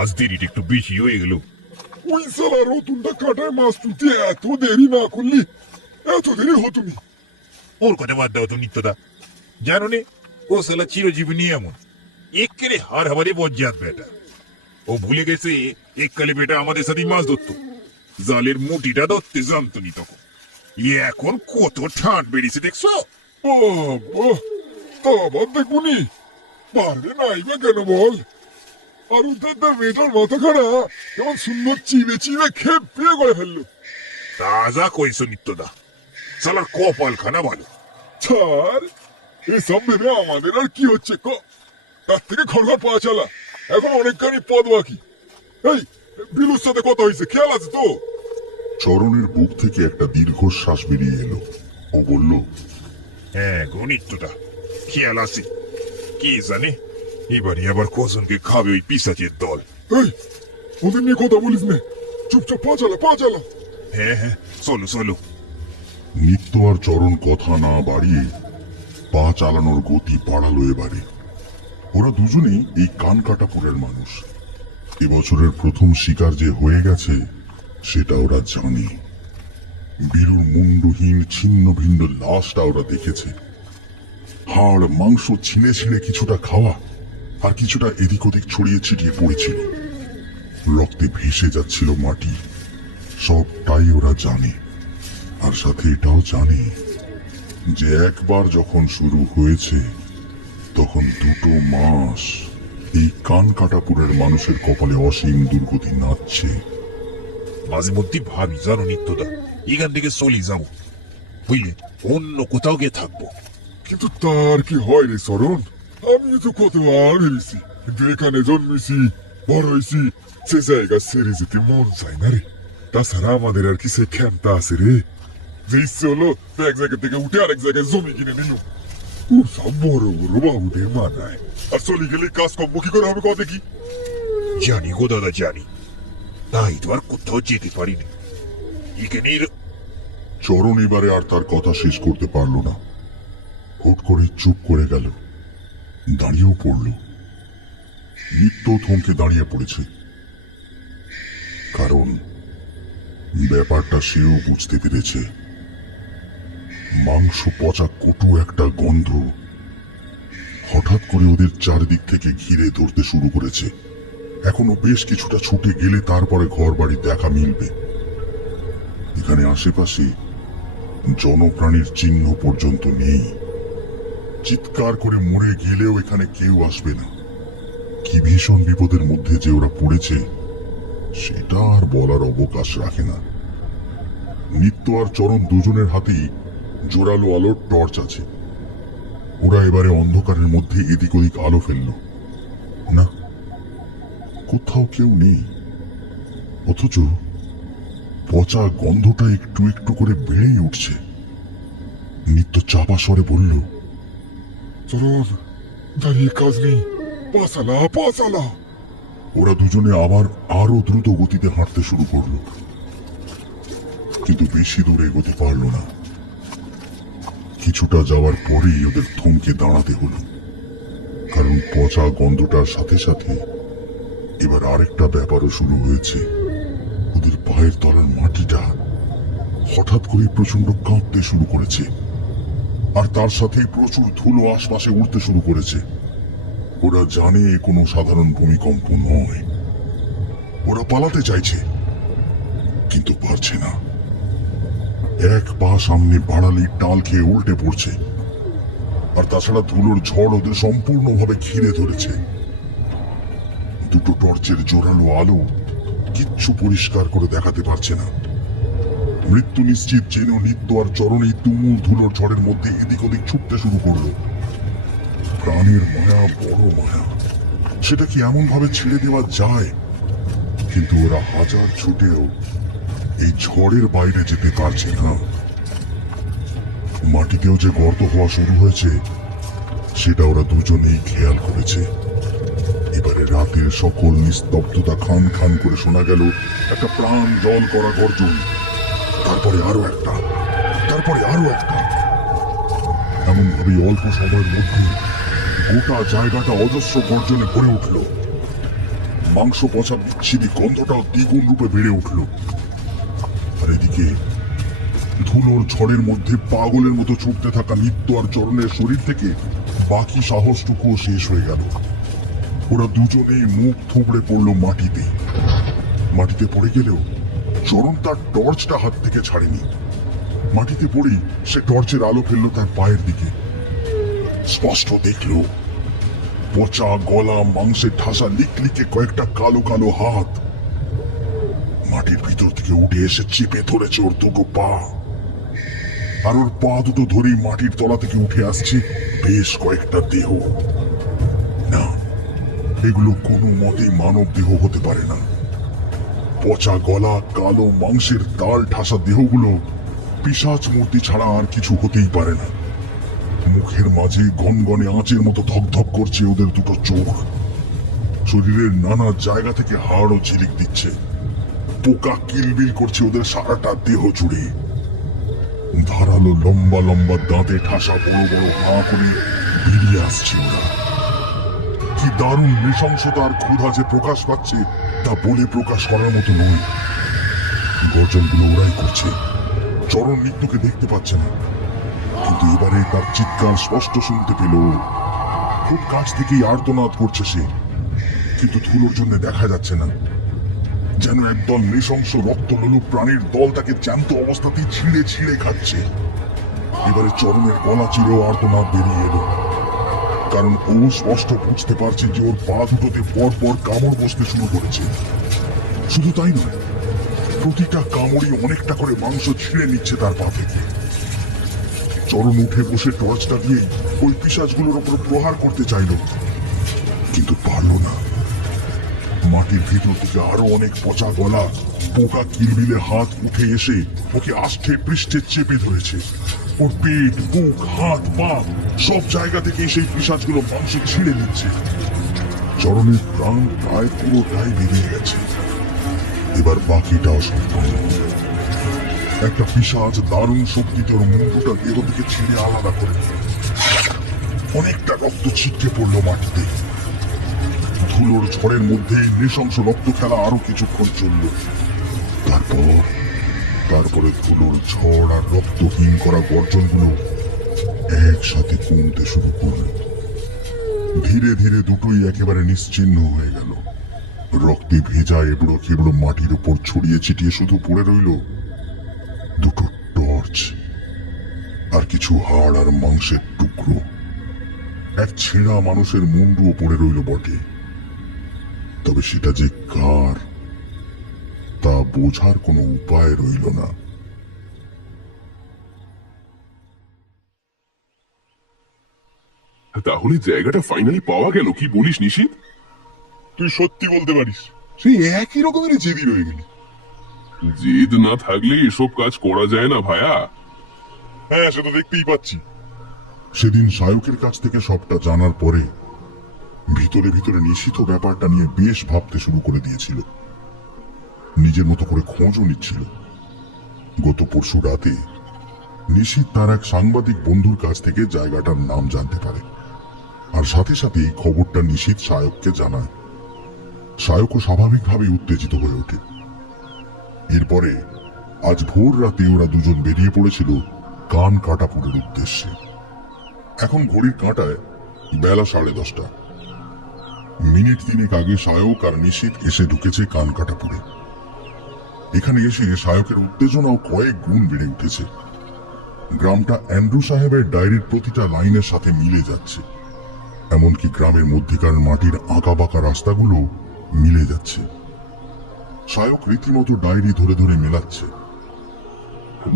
আজ দেরিটা একটু বেশি হয়ে গেল। ওই সালা রতুনটা কাটায় মাছ তুলতে এত দেরি না করলি এত দেরি হতো নি। ওর কথা বাদ দাও তো নিত্যদা, জানো নে ও সালা চিরজীবনী এমন একেরে হার হাবারে বজ্জাত বেটা। ও ভুলে গেছে এককালে বেটা আমাদের সাথে মাছ ধরতো, জালের মুটিটা ধরতে জানতো নি তখন। এখন কত ঠাট বেরিয়েছে দেখছো? বাবা, তা আবার দেখবনি পারবে নাই বা কেন বল? আর উদ্ধার মেয়েটার মাথা খানা কেমন সুন্দর চিবে চিবে খেপে করে ফেললো। তাজা কইছো নিত্যদা, সালার কপাল খানা ভালো। ছাড় এসব ভেবে আমাদের আর কি হচ্ছে ক? তার থেকে খড়গা পা চালা, এখন অনেকখানি পদ বাকি। এই বিলুর সাথে কথা হয়েছে, খেয়াল আছে তো? চরণের বুক থেকে একটা দীর্ঘশ্বাস বেরিয়ে এলো। ও বলল, গণিতটা খেয়াল আছে, কে জানে এবারে আবার কজনকে খাবে ওই পিসাচের দল। এই ওদের নিয়ে কথা বলিস না, চুপচাপ পা চালা পা চালা। হ্যাঁ চলো চলো। নিত্য আর চরণ কথা না বাড়িয়ে পা চালানোর গতি বাড়ালো এবারে। ওরা দুজনেই এই কানকাটাপুরের মানুষ। এবছরের প্রথম শিকার যে হয়ে গেছে সেটা ওরা জানে। বীরুর মুন্ডহীন ছিন্ন ভিন্ন লাশটা ওরা দেখেছে। হাড় মাংস ছিঁড়ে ছিঁড়ে কিছুটা খাওয়া আর কিছুটা এদিক ওদিক ছড়িয়ে ছিটিয়ে পড়েছিল। রক্তে ভেসে যাচ্ছিল মাটি। সবটাই ওরা জানে, আর সাথে এটাও জানে যে একবার যখন শুরু হয়েছে তখন 2 মাস এই কান কাটাপুরের মানুষের কপালে অসীম দুর্গতি নাচছে। মাঝে মধ্যে ভাবি জানো নিত্যদা, এখান থেকে চলে যাবো, বুঝলে, অন্য কোথাও গিয়ে থাকবো। কিন্তু তার কি হয় রে শরণ? আমি তো কতবার ভেবেছি, কিন্তু এখানে জন্মেছি, বড় হয়েছি, সে জায়গা ছেড়ে যেতে মন চায় না রে। তাছাড়া আমাদের আর কি সে ক্ষমতা আছে রে যে ইচ্ছে হলো তো এক জায়গা থেকে উঠে আরেক জায়গায় জমি কিনে নিল। সব বড় বড় বাবুদের মানায়, আর চলে গেলে কাজ কম কি করে হবে কত কি? জানি গো দাদা জানি, তাই তো আর কোথাও যেতে পারিনি। এখানে চরণ এবারে আর তার কথা শেষ করতে পারল না। হুট করে চুপ করে গেল, দাঁড়িয়েও পড়ল। নিত্য থমকে দাঁড়িয়ে পড়েছে, কারণ ব্যাপারটা সেও বুঝতে পেরেছে। মাংস পচা কটু একটা গন্ধ হঠাৎ করে ওদের চারদিক থেকে ঘিরে ধরতে শুরু করেছে। এখনো বেশ কিছুটা ছুটে গেলে তারপরে ঘর বাড়ি দেখা মিলবে। এখানে আশেপাশে জনপ্রাণীর চিহ্ন পর্যন্ত নেই। চিৎকার করে মরে গেলেও এখানে কেউ আসবে না। কি ভীষণ বিপদের মধ্যে যে ওরা পড়েছে সেটা আর বলার অবকাশ রাখে না। নিত্য আর চরণ দুজনের হাতেই জোরালো আলোর টর্চ আছে। ওরা এবারে অন্ধকারের মধ্যে এদিক ওদিক আলো ফেলল। না, কোথাও কেউ নেই। অথচ পচা গন্ধটা একটু একটু করে বেড়েই উঠছে। নিত্য চাপা স্বরে বলল, শরণ, দাঁড়িয়ে কাজ নেই, পাসালা পাসালা। ওরা দুজনে আবার আরো দ্রুত গতিতে হাঁটতে শুরু করলো, কিন্তু বেশি দূরে এগোতে পারল না। কিছুটা যাওয়ার পরেই ওদের থমকে দাঁড়াতে হলো, কারণ পচা গন্ধটার সাথে সাথে এবার আরেকটা ব্যাপারও শুরু হয়েছে। ওদের পায়ের তলার মাটিটা হঠাৎ করে প্রচন্ড কাঁপতে শুরু করেছে, আর তার সাথে প্রচুর ধুলো আশপাশে উঠতে শুরু করেছে। ওরা জানে এ কোনো সাধারণ ভূমিকম্প নয়। ওরা পালাতে চাইছে, কিন্তু পারছে না। এক পা সামনে বাড়ালেই টাল খেয়ে উল্টে পড়ছে, আর তাছাড়া ধুলোর ঝড় ওদের সম্পূর্ণভাবে ঘিরে ধরেছে। 2 টর্চের জোরালো আলো কিচ্ছু পরিষ্কার করে দেখাতে পারছে না। মৃত্যু নিশ্চিত জেনেও নিত্য আর চরণেই তুমুল ধুলোর ঝড়ের মধ্যে এদিক ওদিক ছুটতে শুরু করলো। প্রাণের মায়া বড় মায়া, সেটা কি এমন ভাবে ছেড়ে দেওয়া যায়? কিন্তু ওরা হাজার ছুটেও এই ঝড়ের বাইরে যেতে পারছে না। মাটিতেও যে গর্ত হওয়া শুরু হয়েছে সেটা ওরা দুজনেই খেয়াল করেছে। এবারে রাতের সকল নিস্তব্ধতা খান খান করে শোনা গেল একটা প্রাণ জল করা গর্জন, তারপরে আরো একটা, তারপরে আরো একটা। এমন ভাবে অল্প সময়ের মধ্যে গোটা জায়গাটা অজস্র গর্জনে ভরে উঠল। মাংস পচা বিচ্ছিরি গন্ধটাও দ্বিগুণ রূপে বেড়ে উঠল। আর এদিকে ধুলোর ঝড়ের মধ্যে পাগলের মতো ছুটতে থাকা নিত্য আর চরণের শরীর থেকে বাকি সাহসটুকুও শেষ হয়ে গেল। ওরা দুজনেই মুখ থুবড়ে পড়ল মাটিতে। মাটিতে পড়ে গেলেও চরণ তার টর্চটা হাত থেকে ছাড়েনি। মাটিতে পড়েই সে টর্চের আলো ফেলল তার পায়ের দিকে। স্পষ্ট দেখল পচা গলা, মাংসের ঠাসা লিকলিকে কয়েকটা কালো কালো হাত মাটির ভিতর থেকে উঠে এসে চেপে ধরেছে ওর 2 পা। আর ওর পা দুটো ধরেই মাটির তলা থেকে উঠে আসছে বেশ কয়েকটা দেহ। না, এগুলো কোনো মতেই মানব দেহ হতে পারে না। পচা গলা, কালো মাংসের তাল ঠাসা দেহগুলো পিশাচ মূর্তি ছাড়া আর কিছু হতেই পারে না। মুখের মাঝে গনগনে আঁচের মতো ধকধক করছে ওদের 2 চোখ। শরীরের নানা জায়গা থেকে হাড় ও ঝিলিক দিচ্ছে। পোকা কিলবিল করছে ওদের সারাটা দেহ জুড়ে। ধারালো লম্বা লম্বা দাঁতে ঠাসা বড় বড় হাঁ করে বেরিয়ে আসছে ওরা। কি দারুণ নৃশংসতা আর ক্ষুধা যে প্রকাশ পাচ্ছে তা বলে প্রকাশ করার মতো নয়। গর্জনগুলো ওরাই করছে। চরণ নিত্যকে দেখতে পাচ্ছে না, কিন্তু এবারে তার চিৎকার স্পষ্ট শুনতে পেল। খুব কাছ থেকেই আর্তনাদ করছে সে, কিন্তু ধুলোর জন্য দেখা যাচ্ছে না। যেন একদল নৃশংস রক্তলোলুপ প্রাণীর দল তাকে জ্যান্ত অবস্থাতেই ছিঁড়ে ছিঁড়ে খাচ্ছে। এবারে চরণের গলা চিরেও আর্তনাদ বেরিয়ে এলো, কারণ ও স্পষ্ট বুঝতে পারছে যে ওর পা দুটোতে পর পর কামড় বসতে শুরু করেছে। শুধু তাই নয়, প্রতিটা কামড়ই অনেকটা করে মাংস ছিঁড়ে নিচ্ছে তার পা থেকে। চরণ উঠে বসে টর্চটা দিয়ে ওই পিশাচগুলোর উপর প্রহার করতে চাইল, কিন্তু পারল না। মাটির ভিতর থেকে আরো অনেক পচা গলা, পোকা কিলবিলে হাত উঠে এসে ওকে আষ্ঠে পৃষ্ঠে চেপে ধরেছে। ওর পেট, বুক, হাত, পা সব জায়গা থেকে সেই পিশাচগুলো মাংস ছিঁড়ে নিচ্ছে। চরণের প্রাণ প্রায় পুরোটাই বেরিয়ে গেছে। এবার বাকিটাও সম্পূর্ণ। একটা পিশাচ দারুণ শক্তি তোর মুন্ডুটা দেহ থেকে ছিঁড়ে আলাদা করে দিল। অনেকটা রক্ত ছিটকে পড়লো মাটিতে। ধুলোর ঝড়ের মধ্যে নৃশংস রক্ত খেলা আরো কিছুক্ষণ চলল। তারপরে ধুলোর ঝড় আর রক্তহীন করা গর্জনগুলো একসাথে কমতে শুরু করল। ধীরে ধীরে দুটোই একেবারে নিশ্চিহ্ন হয়ে গেল। রক্তে ভেজা এবড়ো খেবড়ো মাটির উপর ছড়িয়ে ছিটিয়ে শুধু পড়ে রইল দুটো টর্চ আর কিছু হাড় আর মাংসের টুকরো। এক ছেঁড়া মানুষের মুন্ডুও পড়ে রইল বটে, তবে সেটা যে কার তা বোঝার কোনো উপায় রইল না। তাহলে জায়গাটা ফাইনালি পাওয়া গেল, কি বলিস নিশীথ? তুই সত্যি বলতে পারিস, সেই একই রকমের জেদি রয়ে গেলি। জেদ না থাকলে এসব কাজ করা যায় না ভায়া। হ্যাঁ, সে তো দেখতেই পাচ্ছি। সেদিন সায়কের কাছ থেকে সবটা জানার পরে ভিতরে ভিতরে নিশিত ব্যাপারটা নিয়ে বেশ ভাবতে শুরু করে দিয়েছিল। নিজের মতো করে খোঁজও নিচ্ছিল। গত পরশু রাতে নিশিত তার এক সাংবাদিক বন্ধুর কাছ থেকে জায়গাটার নাম জানতে পারে, আর সাথে সাথে এই খবরটা নিশিত সায়ককে জানায়। সায়কও স্বাভাবিকভাবেই উত্তেজিত হয়ে ওঠে। এরপরে আজ ভোর রাতে ওরা দুজন বেরিয়ে পড়েছিল কান কাটাপুরের উদ্দেশ্যে। এখন ঘড়ির কাঁটায় বেলা 10:30। মিনিট 3 আগে সায়ক আর নিশিত এসে ঢুকেছে কান কাটাপুরে। এখানে এসে সায়কের উত্তেজনাও কয়েক গুণ বেড়ে উঠেছে। গ্রামটা অ্যান্ড্রু সাহেবের ডায়েরির প্রতিটা লাইনের সাথে মিলে যাচ্ছে, এমনকি গ্রামের মধ্যেকার মাটির আঁকা বাঁকা রাস্তাগুলো মিলে যাচ্ছে। সায়ক রীতিমতো ডায়েরি ধরে ধরে মেলাচ্ছে।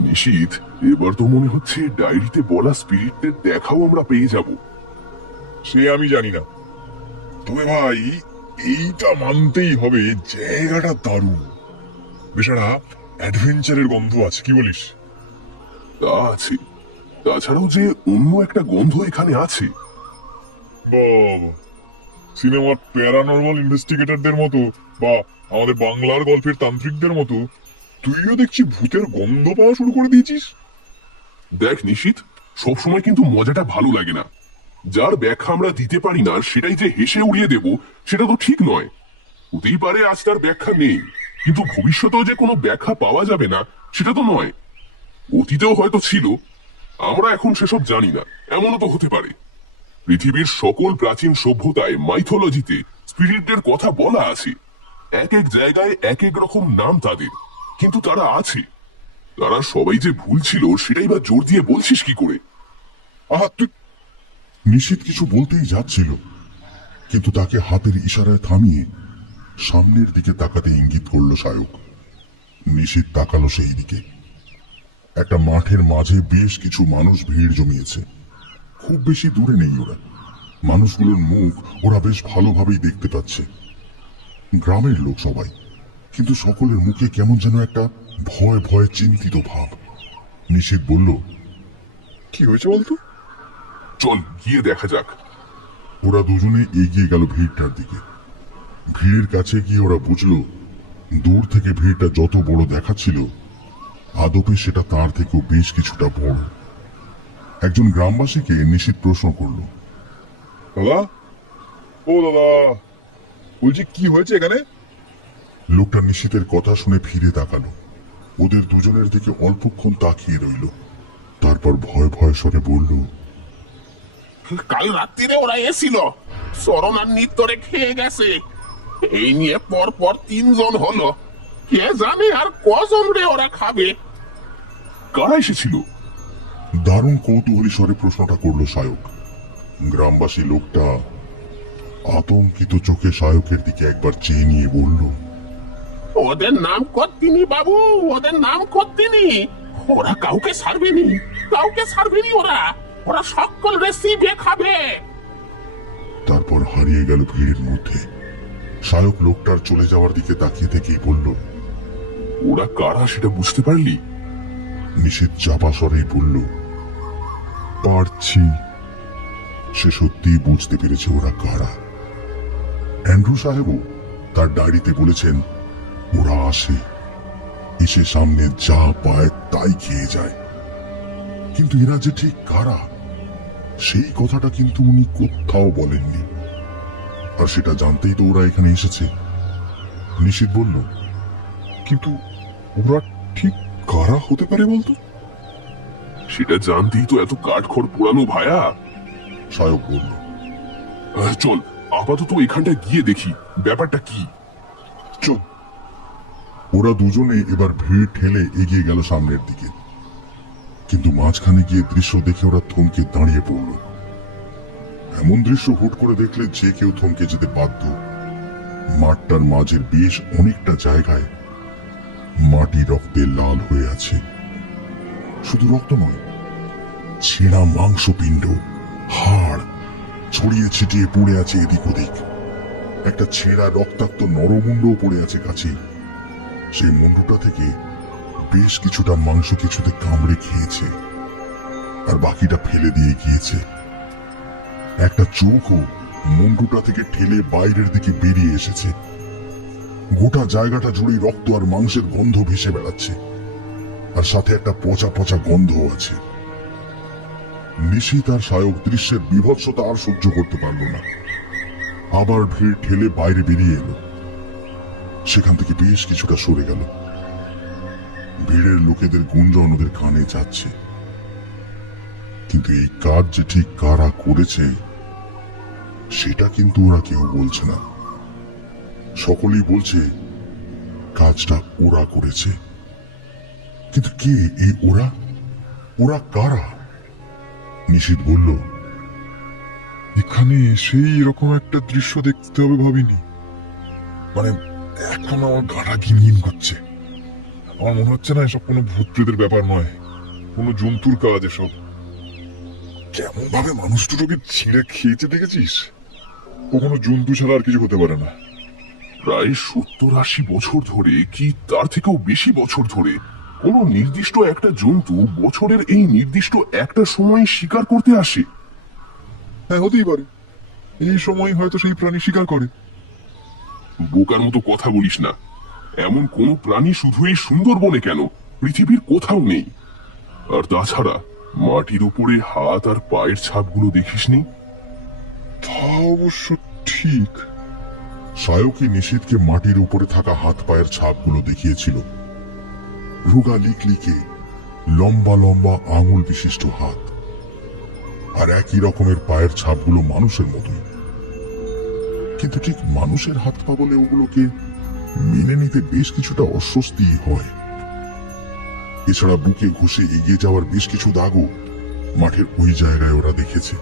নিশীথ, এবার তো মনে হচ্ছে ডায়েরিতে বলা স্পিরিটদের দেখাও আমরা পেয়ে যাব। সে আমি জানি না, তবে ভাই এইটা মানতেই হবে, জায়গাটা দারুণ। বেচারা অ্যাডভেঞ্চারের গন্ধ আছে, কি বলিস? তা আছে, তাছাড়াও যে অন্য একটা গন্ধ এখানে আছে। বাবা, সিনেমার প্যারানর্মাল ইনভেস্টিগেটরদের মতো বা আমাদের বাংলার গল্পের তান্ত্রিকদের মতো তুইও দেখছি ভূতের গন্ধ পাওয়া শুরু করে দিয়েছিস। দেখ নিশীথ, সবসময় কিন্তু মজাটা ভালো লাগে না। যার ব্যাখ্যা আমরা দিতে পারি না সেটাই যে হেসে উড়িয়ে দেব, সেটা তো ঠিক নয়। হতেই পারে আজ তার ব্যাখ্যা নেই, কিন্তু ভবিষ্যতেও যে কোনো ব্যাখ্যা পাওয়া যাবে না সেটা তো নয়। অতীতেও হয়তো ছিল, আমরা এখন সেসব জানি না, এমনও তো হতে পারে। পৃথিবীর সকল প্রাচীন সভ্যতায় মাইথোলজিতে স্পিরিটদের কথা বলা আছে। এক এক জায়গায় এক এক রকম নাম তাদের, কিন্তু তারা আছে। তারা সবাই যে ভুল ছিল সেটাই বা জোর দিয়ে বলছিস কি করে? আহা, তুই নিশিত কিছু বলতেই যাচ্ছিল, কিন্তু তাকে হাতের ইশারায় থামিয়ে সামনের দিকে তাকাতে ইঙ্গিত করল সায়ক। নিশিত তাকালো সেই দিকে। একটা মাঠের মাঝে বেশ কিছু মানুষ ভিড় জমিয়েছে। খুব বেশি দূরে নেই ওরা। মানুষগুলোর মুখ ওরা বেশ ভালোভাবেই দেখতে পাচ্ছে। গ্রামের লোক সবাই, কিন্তু সকলের মুখে কেমন যেন একটা ভয় ভয় চিন্তিত ভাব। নিশিত বলল, কি হয়েছে বলতো? চল গিয়ে দেখা যাক। ওরা দুজনে এগিয়ে গেল ভিড়টার দিকে। ভিড়ের কাছে গিয়ে ওরা বুঝলো দূর থেকে ভিড়টা যত বড় দেখাচ্ছিল, আদপে সেটা তার থেকেও বেশ কিছুটা বড়। একজন গ্রামবাসীকে নিশিত প্রশ্ন করল, দাদা, ও দাদা, বলছি কি হয়েছে এখানে? লোকটা নিশিতের কথা শুনে ফিরে তাকালো। ওদের দুজনের দিকে অল্পক্ষণ তাকিয়ে রইল, তারপর তারপর ভয় ভয় স্বরে বলল, কাল রাত্রিরে ওরা এসিল, চরণ আর নিত্যরে খেয়ে গেছে। এই নিয়ে পর পর 3 জন হলো। কে জানে আর কজন রে ওরা খাবে। কারা এসেছিল? দারুণ কৌতূহলী স্বরে প্রশ্নটা করলো সায়ক। গ্রামবাসী লোকটা আতঙ্কিত চোখে সায়কের দিকে একবার চেয়ে নিয়ে বলল, ওদের নাম কর্তিনি বাবু, ওদের নাম কর্তিনি। ওরা কাউকে ছাড়বেনি, কাউকে ছাড়বেনি। ওরা ওরা সকল রেসিপে খাবে। তারপর হারিয়ে গেল ভিড়ের মধ্যে। সায়ক লোকটার চলে যাওয়ার দিকে তাকিয়ে থেকেই বলল, ওরা কারা সেটা বুঝতে পারলি? নিষেধ চাপা স্বরেই বলল, পারছি। সে সত্যিই বুঝতে পেরেছে ওরা কারা। অ্যান্ড্রু সাহেবও তার ডায়েরিতে বলেছেন, ওরা আসে, এসে সামনে যা পায় তাই খেয়ে যায়। কিন্তু এরা যে ঠিক কারা সেই কথাটা কিন্তু উনি কোথাও বলেননি। আর সেটা জানতেই তো ওরা এখানে এসেছে। নিশীথ বলল, কিন্তু ওরা ঠিক কারা হতে পারে বলতো? সেটা জানতেই তো এত কাঠখড় পোড়ানো ভায়া। সায়ক বলল, চল আপাতত এখানটা গিয়ে দেখি ব্যাপারটা কি। চল। ওরা দুজনে এবার ভিড় ঠেলে এগিয়ে গেল সামনের দিকে। কিন্তু মাঝখানে গিয়ে দৃশ্য দেখে ওরা থমকে দাঁড়িয়ে পড়ল। এমন দৃশ্য হুট করে দেখলে যে কেউ থমকে যেতে বাধ্য। মাঠটার মাঝের বেশ অনেকটা জায়গায় মাটি রক্তে লাল হয়ে আছে। শুধু রক্ত নয়, ছেঁড়া মাংসপিণ্ড, হাড় ছড়িয়ে ছিটিয়ে পড়ে আছে এদিক ওদিক। একটা ছেঁড়া রক্তাক্ত নরমুণ্ডও পড়ে আছে কাছে। সেই মুন্ডুটা থেকে বেশ কিছুটা মাংস কিছুতে কামড়ে খেয়েছে, আর বাকিটা ফেলে দিয়ে গিয়েছে। একটা চোখও মুন্ডুটা থেকে ঠেলে বাইরের দিকে বেরিয়ে এসেছে। গোটা জায়গাটা জুড়ে রক্ত আর মাংসের গন্ধ ভেসে বেড়াচ্ছে, আর সাথে একটা পচা পচা গন্ধও আছে। নিশীথ আর সায়ক দৃশ্যের বীভৎসতা আর সহ্য করতে পারল না। আবার ভিড় ঠেলে বাইরে বেরিয়ে এলো। সেখান থেকে বেশ কিছুটা সরে গেল। ভিড়ের লোকেদের গুঞ্জন ওদের কানে যাচ্ছে, কিন্তু এই কাজ যে ঠিক কারা করেছে সেটা কিন্তু ওরা কেউ বলছে না। সকলেই বলছে কাজটা ওরা করেছে। কিন্তু কে এই ওরা? ওরা কারা? নিশীথ বলল, এখানে এসেই এরকম একটা দৃশ্য দেখতে হবে ভাবিনি। মানে এখন আমার গাটা ঘিনঘিন করছে। আমার মনে হচ্ছে না এসব কোনো ভূত প্রেতের ব্যাপার নয়, কোনো জন্তুর কাজ এসব। কেমন ভাবে মানুষ দুটোকে ছিঁড়ে খেয়েছে দেখেছিস? ও কোনো জন্তু ছাড়া আর কিছু হতে পারে না। প্রায় 70-80 বছর ধরে, কি তার থেকেও বেশি বছর ধরে, কোন নির্দিষ্ট একটা জন্তু বছরের এই নির্দিষ্ট একটা সময় শিকার করতে আসে। হ্যাঁ, হতেই পারে এই সময় হয়তো সেই প্রাণী শিকার করে। বোকার মতো কথা বলিস না। এমন কোন প্রাণী শুধু এই সুন্দরবনে কেন, পৃথিবীর কোথাও নেই। আর তাছাড়া মাটির উপরে হাত আর পায়ের ছাপগুলো দেখিসনি? তা অবশ্য ঠিক। সায়কী নিশীথকে মাটির উপরে থাকা হাত পায়ের ছাপগুলো দেখিয়েছিল। রুগা লিকলিকে লম্বা লম্বা আঙুল বিশিষ্ট হাত, আর একই রকমের পায়ের ছাপগুলো মানুষের মতোই। কিন্তু ঠিক মানুষের হাত পা বলে ওগুলোকে মেনে নিতে বেশ কিছুটা অস্বস্তি হয়। এছাড়া বুকে ঘষে এগিয়ে যাওয়ার বেশ কিছু দাগও মাঠের ওই জায়গায় ওরা দেখেছে।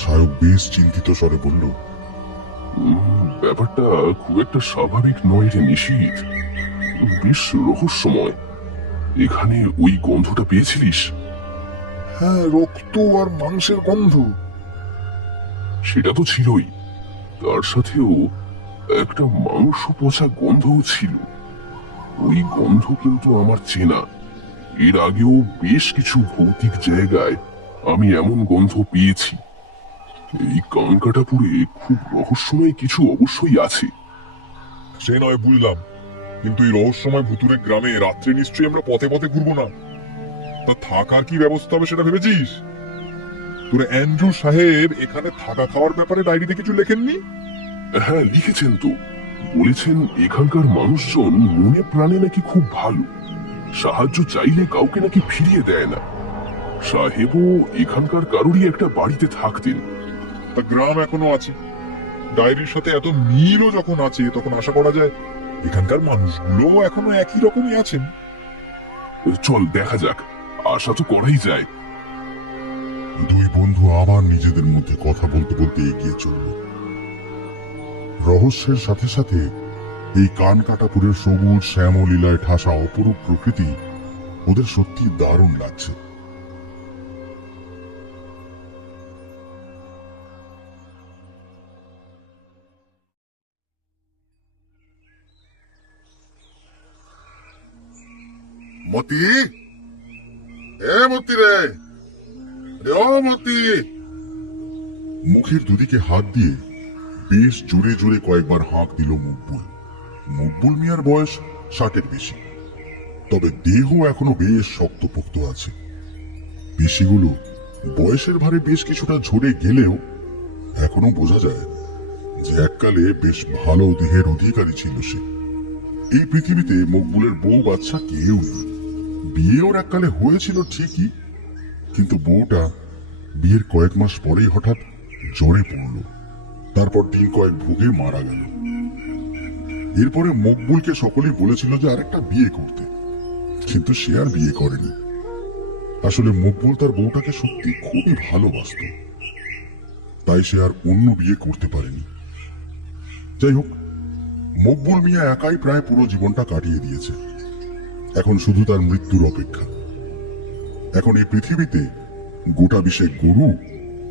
সায়ক বেশ চিন্তিত স্বরে বলল, ব্যাপারটা খুব একটা স্বাভাবিক নয় রে নিশীথ, বেশ রহস্যময়। এখানে ওই গন্ধটা পেয়েছিলিস? হ্যাঁ, রক্ত আর মাংসের গন্ধ। সেটা তো ছিলই, তার সাথেও একটা মাংস পচা গন্ধও ছিল। ওই গন্ধ কিন্তু আমার চেনা। এর আগেও বেশ কিছু ভৌতিক জায়গায় আমি এমন গন্ধ পেয়েছি। এই কানকাটাপুরে খুব রহস্যময় কিছু অবশ্যই আছে। সে নয় বুঝলাম, কিন্তু এই রহস্যময় ভুতুরে গ্রামে রাত্রে নিশ্চয়ই আমরা পথে পথে ঘুরবো না। তা থাকার কি ব্যবস্থা হবে সেটা ভেবেছিস? তোর অ্যান্ড্রু সাহেব এখানে থাকা খাওয়ার ব্যাপারে ডায়েরিতে কিছু লেখেননি? হ্যাঁ, লিখেছেন তো। বলেছেন এখানকার মানুষজন মনে প্রাণে নাকি খুব ভালো, সাহায্য চাইলে কাউকে নাকি ফিরিয়ে দেয় না। সাহেবও এখানকার কারোরই একটা বাড়িতে থাকতেন। তা গ্রাম এখনো আছে, ডায়েরির সাথে এত মিলও যখন আছে, তখন আশা করা যায় এখানকার মানুষগুলো এখনো একই রকমই আছেন। চল দেখা যাক, আশা তো করাই যায়। দুই বন্ধু আবার নিজেদের মধ্যে কথা বলতে বলতে এগিয়ে চলল। রহস্যের সাথে সাথে এই কানকাটাপুরের সবুজ শ্যামলীলায় ঠাসা অপরূপ প্রকৃতি ওদের সত্যি দারুণ লাগছে। মতি, এ মতি রে, রে ও মতি। মুখের দুদিকে হাত দিয়ে বেশ জোরে জোরে কয়েকবার হাঁক দিল মকবুল। মকবুল মিয়ার বয়স 60-এর বেশি, তবে দেহ এখনো বেশ শক্তপোক্ত আছে। পেশিগুলো বয়সের ভারে বেশ কিছুটা ঝরে গেলেও এখনো বোঝা যায় যে এককালে বেশ ভালো দেহের অধিকারী ছিল সে। এই পৃথিবীতে মকবুলের বউ বাচ্চা কেউ নেই। বিয়ে ওর এককালে হয়েছিল ঠিকই, কিন্তু বউটা বিয়ের কয়েক মাস পরেই হঠাৎ জ্বরে পড়ল, তারপর দিন কয়েক ভুগে মারা গেল। এরপরে মকবুলকে সকলেই বলেছিল যে আরেকটা বিয়ে করতে, কিন্তু সে আর বিয়ে করেনি। আসলে মকবুল তার বউটাকে সত্যি খুবই ভালোবাসত, তাই সে আর অন্য বিয়ে করতে পারেনি। যাই হোক, মকবুল মিয়া একাই প্রায় পুরো জীবনটা কাটিয়ে দিয়েছে। এখন শুধু তার মৃত্যুর অপেক্ষা। এখন এই পৃথিবীতে গোটা 20 গরু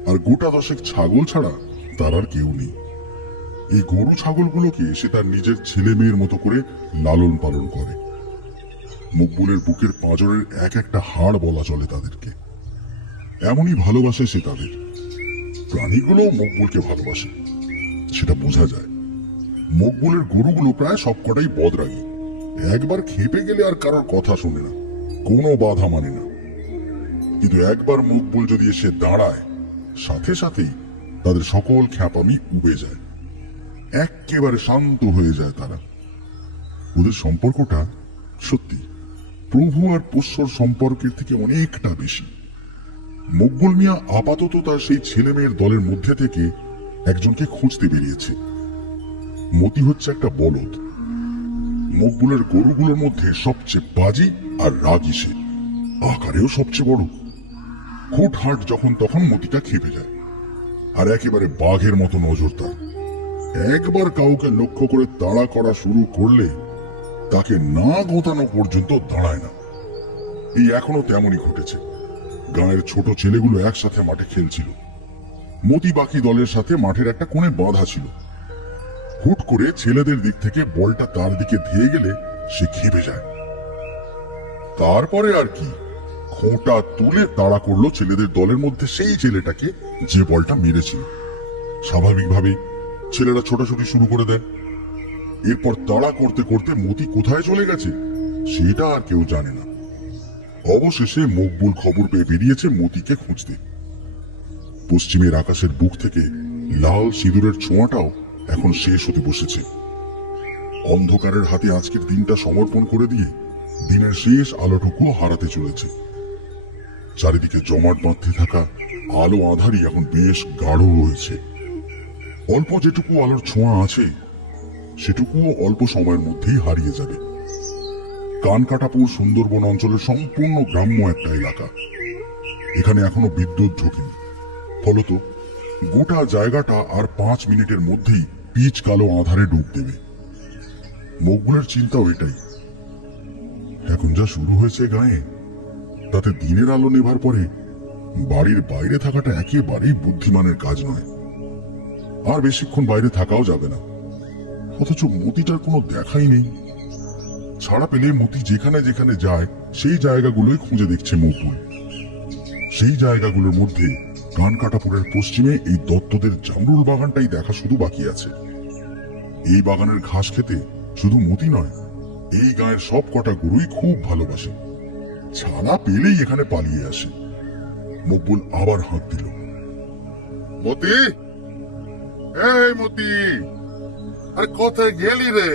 আর গোটা 10 ছাগল ছাড়া তার আর কেউ নেই। এই গরু ছাগলগুলোকে সে তার নিজের ছেলে মেয়ের মতো করে লালন পালন করে। মকবুলের বুকের পাঁজরের এক একটা হাড় বলা চলে তাদেরকে। এমনই ভালোবাসে সে তাদের। প্রাণীগুলো মকবুলকে ভালোবাসে, সেটা বোঝা যায়। মকবুলের গরুগুলো প্রায় সবকটাই বদরাগী। একবার খেপে গেলে আর কারোর কথা শোনে না, কোনো বাধা মানে না। কিন্তু একবার মকবুল যদি এসে দাঁড়ায়, সাথে সাথেই তাদের সকল খ্যাপামি উবে যায়, একেবারে শান্ত হয়ে যায় তারা। ওদের সম্পর্কটা সত্যি প্রভু আর পোষ্যর সম্পর্কের থেকে অনেকটা বেশি। মকবুল মিয়া আপাতত তার সেই ছেলে মেয়ের দলের মধ্যে থেকে একজনকে খুঁজতে বেরিয়েছে। মতি হচ্ছে একটা বলদ। মকবুলের গরুগুলোর মধ্যে সবচেয়ে বাজি আর রাগী সে, আকারেও সবচেয়ে বড়। হুটহাট যখন তখন মতিটা খেপে যায়, আর একেবারে বাঘের মতো নজর তার। একবার কাউকে লক্ষ্য করে তাড়া করা শুরু করলে তাকে না গোতানো পর্যন্ত দাঁড়ায় না। এই এখনো তেমনই ঘটেছে। গাঁয়ের ছোট ছেলেগুলো একসাথে মাঠে খেলছিল। মতি বাকি দলের সাথে মাঠের একটা কোণে বাঁধা ছিল। হুট করে ছেলেদের দিক থেকে বলটা তার দিকে ধেয়ে গেলে সে খেপে যায়। তারপরে আর কি, খোঁটা তুলে তাড়া করলো ছেলেদের দলের মধ্যে সেই ছেলেটাকে যে বলটা মেরেছিল। স্বাভাবিকভাবে ছেলেরা ছোটাছুটি শুরু করে দেয়। এরপর তাড়া করতে করতে মতি কোথায় চলে গেছে সেটা আর কেউ জানে না। অবশেষে মকবুল খবর পেয়ে বেরিয়েছে মতিকে খুঁজতে। পশ্চিমের আকাশের বুক থেকে লাল সিঁদুরের ছোঁয়াটাও এখন শেষ হতে বসেছে। অন্ধকারের হাতে আজকের দিনটা সমর্পণ করে দিয়ে দিনের শেষ আলোটুকু হারাতে চলেছে। চারিদিকে জমাট বাঁধতে থাকা আলো আঁধারি এখন বেশ গাঢ় হয়েছে। অল্প যেটুকু আলোর ছোঁয়া আছে সেটুকুও অল্প সময়ের মধ্যেই হারিয়ে যাবে। কানকাটাপুর সুন্দরবন অঞ্চলের সম্পূর্ণ গ্রাম্য একটা এলাকা। এখানে এখনো বিদ্যুৎ ঢোকেনি, ফলত গোটা জায়গাটা আর 5 মিনিটের মধ্যেই পিচ কালো আঁধারে ডুব দেবে। মকবুলের চিন্তাও এটাই। এখন যা শুরু হয়েছে গায়ে, তাতে দিনের আলো নেভার পরে বাড়ির বাইরে থাকাটা একেবারেই বুদ্ধিমানের কাজ নয়। আর বেশিক্ষণ বাইরে থাকাও যাবে না। অথচ মতিটার কোনো দেখাই নেই। ছাড়া পেলে মতি যেখানে যেখানে যায় সেই জায়গাগুলোই খুঁজে দেখছে মকবুল। সেই জায়গাগুলোর মধ্যে কানকাটাপুরের পশ্চিমে এই দত্তদের জামরুল বাগানটাই দেখা শুধু বাকি আছে। এই বাগানের ঘাস খেতে শুধু মতি নয়, এই গায়ের সব কটা গরুই খুব ভালোবাসে। ছাড়া পেলেই এখানে পালিয়ে আসে। মকবুল আবার হাঁক দিল, মতি, এই মতি, আরে কোথায় গেলি রে?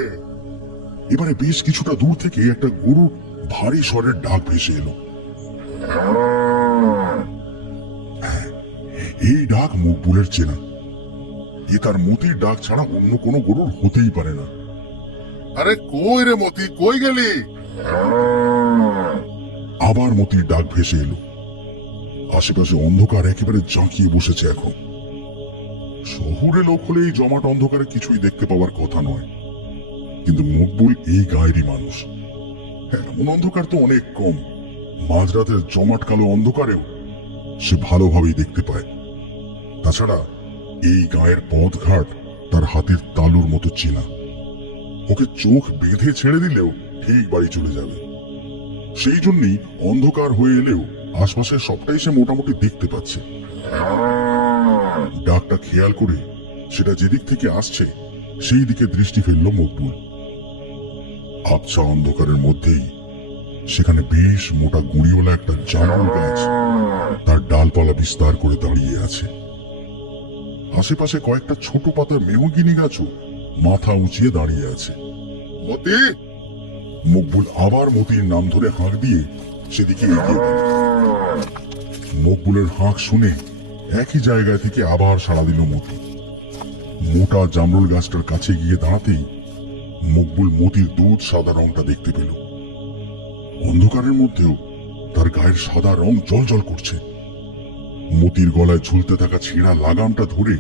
এবারে বেশ কিছুটা দূর থেকে একটা গরু ভারী স্বরের ডাক ভেসে এলো। এই ডাক মকবুলের চেনা। এ তার মতির ডাক ছাড়া অন্য কোনো গরুর হতেই পারে না। আরে কই রে মতি, কই গেলি? আবার মতির ডাক ভেসে এলো। আশেপাশে অন্ধকার একেবারে জাঁকিয়ে বসেছে এখন। শহুরে লোক হলে এই জমাট অন্ধকারে কিছুই দেখতে পাওয়ার কথা নয়, কিন্তু মকবুল এই গায়েরই মানুষ। এমন অন্ধকার তো অনেক কম। মাঝরাতের জমাট কালো অন্ধকারেও সে ভালোভাবেই দেখতে পায়। তাছাড়া এই গায়ের পথঘাট তার হাতের তালুর মতো চেনা। ওকে চোখ বেঁধে ছেড়ে দিলেও ঠিক বাড়ি চলে যাবে। সেই জন্যই অন্ধকার হয়ে এলেও আশপাশের সবটাই সে মোটামুটি দেখতে পাচ্ছে। ডাকটা খেয়াল করে সেটা যেদিক থেকে আসছে সেই দিকে দৃষ্টি ফেলল মকবুল। আবছা অন্ধকারের মধ্যেই সেখানে বেশ মোটা গুঁড়িওয়ালা একটা জামরুল গাছ তার ডালপালা বিস্তার করে দাঁড়িয়ে আছে। আশেপাশে কয়েকটা ছোট পাতার মেহগিনি গাছও মাথা উঁচিয়ে দাঁড়িয়ে আছে। মতি, মকবুল আবার মতির নাম ধরে হাঁক দিয়ে সেদিকে এগিয়ে গেল। মকবুলের হাঁক শুনে একই জায়গা থেকে আবার সাড়া দিল মতি। মোটা জামরুল গাছটার কাছে গিয়ে দাঁড়াতেই মকবুল মতির দুধ সাদা রংটা দেখতে পেল। অন্ধকারের মধ্যেও তার গায়ের সাদা রং জ্বলজ্বল করছে। মতির গলায় ঝুলতে থাকা ছেঁড়া লাগামটা ধরে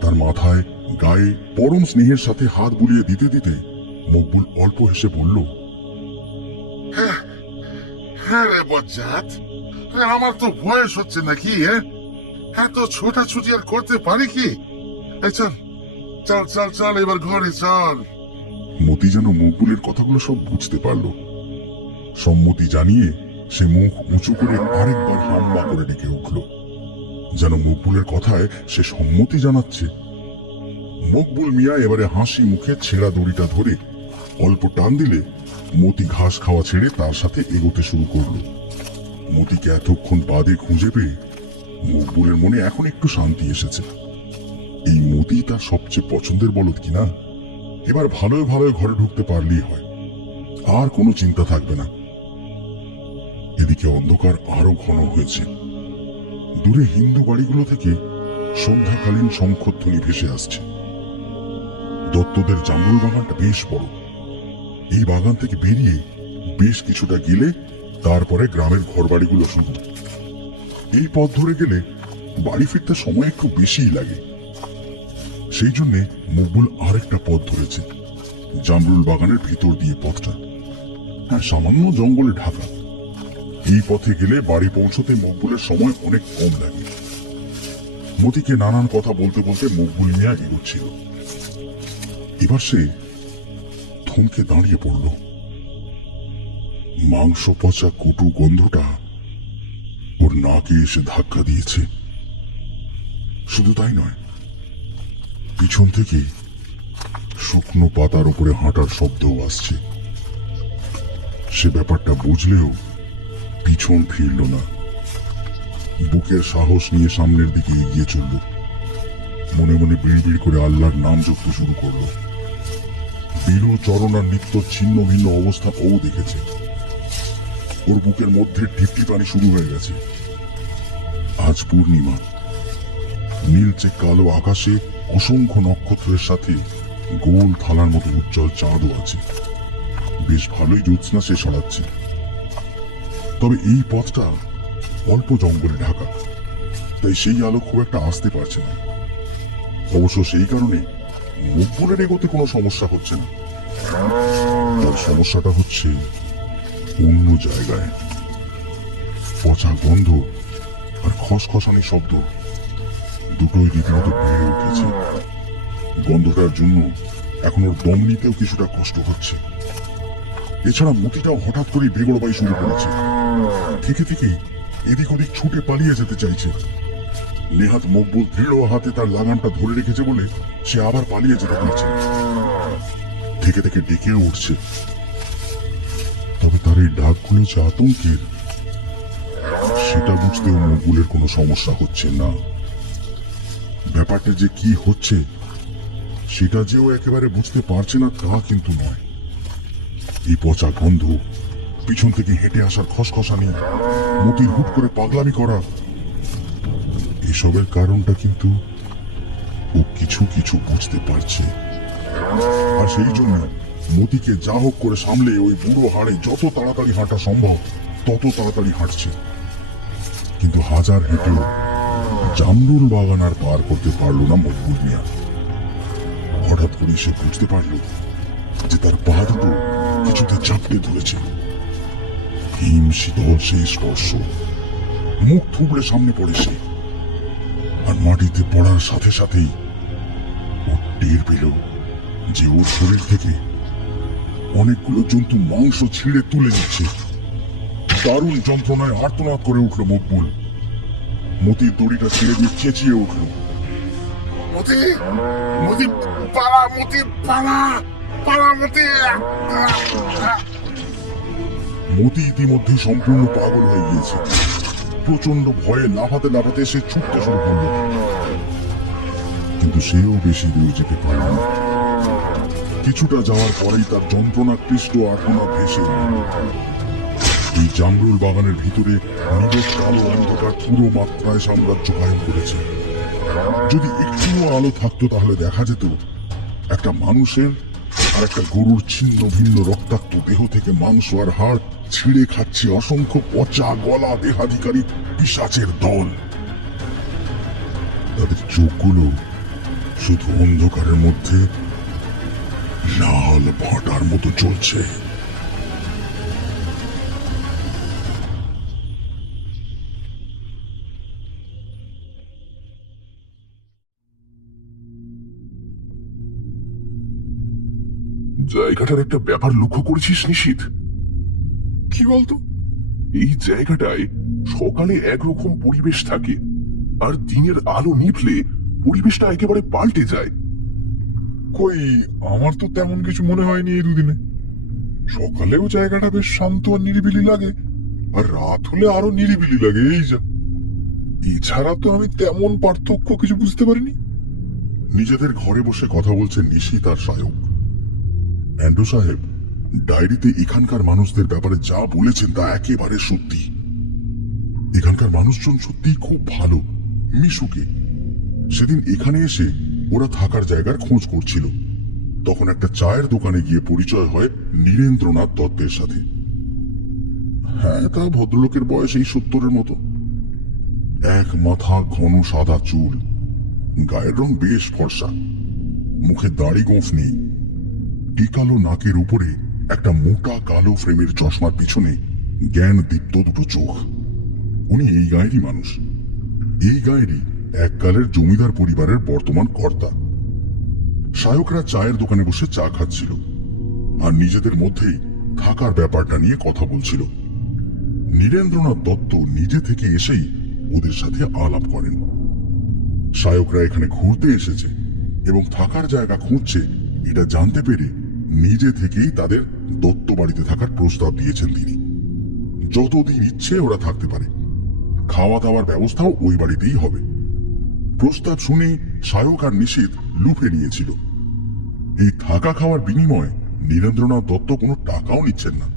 তার মাথায় গায়ে পরম স্নেহের সাথে হাত বুলিয়ে দিতে দিতে মকবুল অল্প হেসে বলল, হ্যাঁ রে বজ্জাত, আমার তো বয়স হচ্ছে নাকি? এত ছোটাছুটি আর করতে পারি কি? এই চল চল চল চল, এবার ঘরে চল। মতি যেন মকবুলের কথাগুলো সব বুঝতে পারল। সম্মতি জানিয়ে সে মুখ উঁচু করে আরেকবার হাম্বা করে ডেকে উঠল, যেন মকবুলের কথায় সে সম্মতি জানাচ্ছে। মকবুল মিয়া এবারে হাসি মুখে ছেঁড়া দড়িটা ধরে অল্প টান দিলে মতি ঘাস খাওয়া ছেড়ে তার সাথে এগোতে শুরু করল। মতিকে এতক্ষণ বাদে খুঁজে পেয়ে মকবুলের মনে এখন একটু শান্তি এসেছে। এই মতি তার সবচেয়ে পছন্দের বলদ কিনা। এবার ভালোই ভালোই ঘরে ঢুকতে পারলেই হয়, আর কোনো চিন্তা থাকবে না। এদিকে অন্ধকার আরো ঘন হয়েছে। দূরে হিন্দু বাড়িগুলো থেকে সন্ধ্যাকালীন শঙ্খধ্বনি ভেসে আসছে। দত্তদের জামরুল বাগানটা বেশ বড়। এই বাগান থেকে বেরিয়ে বেশ কিছুটা গেলে তারপরে গ্রামের ঘরবাড়িগুলো শুরু। এই পথ ধরে গেলে বাড়ি ফিরতে সময় একটু বেশিই লাগে। সেই জন্যে মকবুল আরেকটা পথ ধরেছে, জামরুল বাগানের ভিতর দিয়ে পথটা। হ্যাঁ, সামান্য জঙ্গলে ঢাকা। এই পথে গেলে বাড়ি পৌঁছতে মকবুলের সময় অনেক কম লাগে। মতিকে নানান কথা বলতে বলতে মকবুল মিয়া এগোচ্ছিল। এবার সে থমকে দাঁড়িয়ে পড়ল। মাংস পচা কটু গন্ধটা ওর নাকে এসে ধাক্কা দিয়েছে। শুধু তাই নয়, পিছন থেকে শুকনো পাতার উপরে হাঁটার শব্দও আসছে। সে ব্যাপারটা বুঝলেও পিছন ফিরল না। বুকের সাহস নিয়ে সামনের দিকে এগিয়ে চলল। মনে মনে বিড়বিড় করে আল্লাহর নাম জপতে শুরু করল। বিলু চরণার নিত্য ছিন্ন ভিন্ন অবস্থা ও দেখেছে। ওর বুকের মধ্যে টিপটি পানি শুরু হয়ে গেছে। আজ পূর্ণিমা। নীলচে কালো আকাশে অসংখ্য নক্ষত্রের সাথে গোল থালার মতো উজ্জ্বল চাঁদও আছে। বেশ ভালোই জ্যোৎস্না সে ছড়াচ্ছে। তবে এই পথটা অল্প জঙ্গলে ঢাকা, তাই সেই আলো খুব একটা আসতে পারছে না। অবশ্য সেই কারণে মকবুলের এগোতে কোনো সমস্যা হচ্ছে না। তার সমস্যাটা হচ্ছে অন্য জায়গায়। পচা গন্ধ আর খসখসানি শব্দ দুটোই রীতিমতো বেড়ে উঠেছে। গন্ধটার জন্য এখন ওর দম নিতেও কিছুটা কষ্ট হচ্ছে। এছাড়া মতিটাও হঠাৎ করে বেগড়বাই শুরু করেছে। থেকে থেকেই এদিক ওদিক ছুটে পালিয়ে যেতে চাইছে। নেহাত মকবুল দৃঢ় হাতে তার লাগামটা ধরে রেখেছে বলে সে আবার পালিয়ে যেতে পারছে না। থেকে থেকে ডেকেও উঠছে। তবে তার এই ডাকগুলো যে আতঙ্কের, সেটা বুঝতেও মকবুলের কোনো সমস্যা হচ্ছে না। ব্যাপারটা যে কি হচ্ছে সেটা যেও একেবারে বুঝতে পারছে না তা কিন্তু নয়। এই পচা গন্ধ, পিছন থেকে হেঁটে আসার খসখসানি, মতির হুট করে পাগলামি করা, এসবের কারণটা কিন্তু ও কিছু কিছু বুঝতে পারছে, আর সেই জন্য মতিকে যা হোক করে সামলে ওই বুড়ো হাড়ে যত তাড়াতাড়ি হাঁটা সম্ভব তত তাড়াতাড়ি হাঁটছে। কিন্তু হাজার হেঁটেও জামরুল বাগান আর পার করতে পারলো না মকবুল মিয়া। হঠাৎ করে সে বুঝতে পারল যে তার পা দুটো কিছুতে চাপড়ে ধরেছে। হিম শীতল সেই স্পর্শ, মুখ থুবড়ে সামনে পড়ে সে, আর মাটিতে পড়ার সাথে সাথেই ও টের পেল যে ওর শরীর থেকে অনেকগুলো জন্তু মাংস ছিঁড়ে তুলে নিচ্ছে। দারুণ যন্ত্রণায় আর্তনাদ করে উঠল মকবুল। মতির দড়িটা ছিঁড়ে দিয়ে চেঁচিয়ে উঠল, মতি, মতি পালা, মতি পালা, পালা মতি। মতি ইতিমধ্যে সম্পূর্ণ পাগল হয়ে গিয়েছে। প্রচন্ড ভয়ে লাফাতে লাফাতে সে ছুটতে শুরু করল, কিন্তু সেও বেশি দূর যেতে পারল না। কিছুটা যাওয়ার পরেই তার যন্ত্রণা ক্লিষ্ট আর্তনাদ ভেসে এল। এই জামরুল বাগানের ভিতরে নীরব কালো অন্ধকার পুরো মাত্রায় সাম্রাজ্য কায়েম করেছে। যদি একটুও আলো থাকতো তাহলে দেখা যেত একটা মানুষের আর একটা গরুর ছিন্ন ভিন্ন রক্তাক্ত দেহ থেকে মাংস আর হাড় ছিঁড়ে খাচ্ছে অসংখ্য পচা গলা দেহাধিকারী পিশাচের দল। তাদের চোখগুলো শুধু অন্ধকারের মধ্যে লাল ভাটার মতো চলছে। জায়গাটার একটা ব্যাপার লক্ষ্য করেছিস নিশীথ? কি বলতো? এই জায়গাটায় সকালে একরকম পরিবেশ থাকে, আর দিনের আলো নিভলে পরিবেশটা একেবারে পাল্টে যায়। কই, আমার তো তেমন কিছু মনে হয়নি এই দুদিনে। সকালেও জায়গাটা বেশ শান্ত আর নিরিবিলি লাগে, আর রাত হলে আরো নিরিবিলি লাগে, এই যা। এছাড়া তো আমি তেমন পার্থক্য কিছু বুঝতে পারিনি। নিজেদের ঘরে বসে কথা বলছেন নিশীথ আর সায়ক। অ্যান্ড্রু সাহেব ডায়েরিতে এখানকার মানুষদের ব্যাপারে যা বলেছেন তা একেবারে সত্যি। এখানকার মানুষজন সত্যিই খুব ভালো, মিশুকে। সেদিন এখানে এসে ওরা থাকার জায়গার খোঁজ করছিল, তখন একটা চায়ের দোকানে গিয়ে পরিচয় হয় নীরেন্দ্রনাথ দত্তের সাথে। হ্যাঁ, তা ভদ্রলোকের বয়স এই 70-এর মতো। এক মাথা ঘন সাদা চুল, গায়ের রং বেশ ফর্সা, মুখে দাড়ি গোঁফ নেই, টিকালো নাকের উপরে একটা মোটা কালো ফ্রেমের চশমার পিছনে জ্ঞান দীপ্ত দুটো চোখ। উনি এই গায়েরই মানুষ, এই গায়েরই এককালের জমিদার পরিবারের বর্তমান কর্তা। সায়করা চায়ের দোকানে বসে চা খাচ্ছিল আর নিজেদের মধ্যেই থাকার ব্যাপারটা নিয়ে কথা বলছিল। নীরেন্দ্রনাথ দত্ত নিজে থেকে এসেই ওদের সাথে আলাপ করেন। সায়করা এখানে ঘুরতে এসেছে এবং থাকার জায়গা খুঁজছে এটা জানতে পেরে নিজে থেকেই তাদের দত্ত বাড়িতে থাকার প্রস্তাব দিয়েছেন তিনি। যতদিন ইচ্ছে ওরা থাকতে পারে, খাওয়া দাওয়ার ব্যবস্থাও ওই বাড়িতেই হবে। প্রস্তাব শুনে সায়ক আর নিশীথ লুফে নিয়েছিল। এই থাকা খাওয়ার বিনিময়ে নীরেন্দ্রনাথ দত্ত কোনো টাকাও নিচ্ছেন না।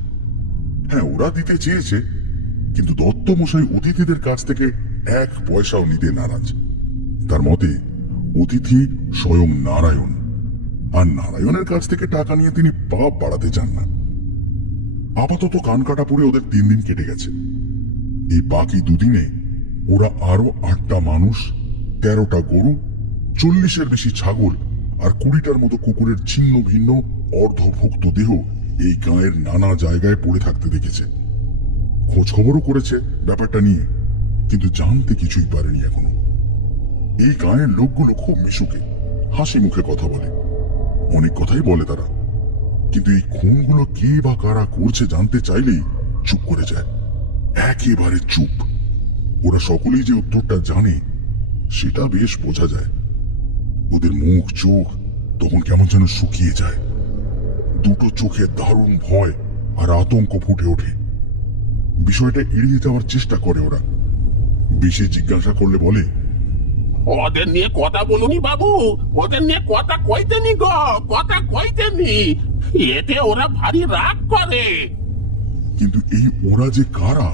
হ্যাঁ, ওরা দিতে চেয়েছে, কিন্তু দত্ত মশাই অতিথিদের কাছ থেকে 1 পয়সাও নিতে নারাজ। তার মতে অতিথি স্বয়ং নারায়ণ, আর নারায়ণের কাছ থেকে টাকা নিয়ে তিনি পাপ বাড়াতে চান না। আপাতত কান কাটা পড়ে ওদের 3 দিন কেটে গেছে। এই বাকি 2 দিনে ওরা আরো 8টা মানুষ, 13টা গরু, 40-এর বেশি ছাগল আর 20টার মতো কুকুরের ছিন্ন ভিন্ন অর্ধভুক্ত দেহ এই গাঁয়ের নানা জায়গায় পড়ে থাকতে দেখেছে। খোঁজ খবরও করেছে ব্যাপারটা নিয়ে, কিন্তু জানতে কিছুই পারেনি এখনো। এই গাঁয়ের লোকগুলো খুব মিশুকে, হাসি মুখে কথা বলে, অনেক কথাই বলে তারা, কিন্তু এই খুনগুলো কে বা কারা করছে জানতে চাইলেই চুপ করে যায়, একেবারে চুপ। ওরা সকলেই যে উত্তরটা জানে সেটা বেশ বোঝা যায়। ওদের মুখ চোখ তখন কেমন যেন শুকিয়ে যায়। দুটো চোখে দারুণ ভয় আর আতঙ্ক ফুটে ওঠে। বিষয়টা এড়িয়ে যাওয়ার চেষ্টা করে ওরা। বেশি জিজ্ঞাসা করলে বলে, ওদের নিয়ে কথা বলুনি বাবু, ওদের নিয়ে কথা কইতেনি গো, কথা কইতেনি। এতে ওরা ভারী রাগ করে। কিন্তু এই ওরা যে কারা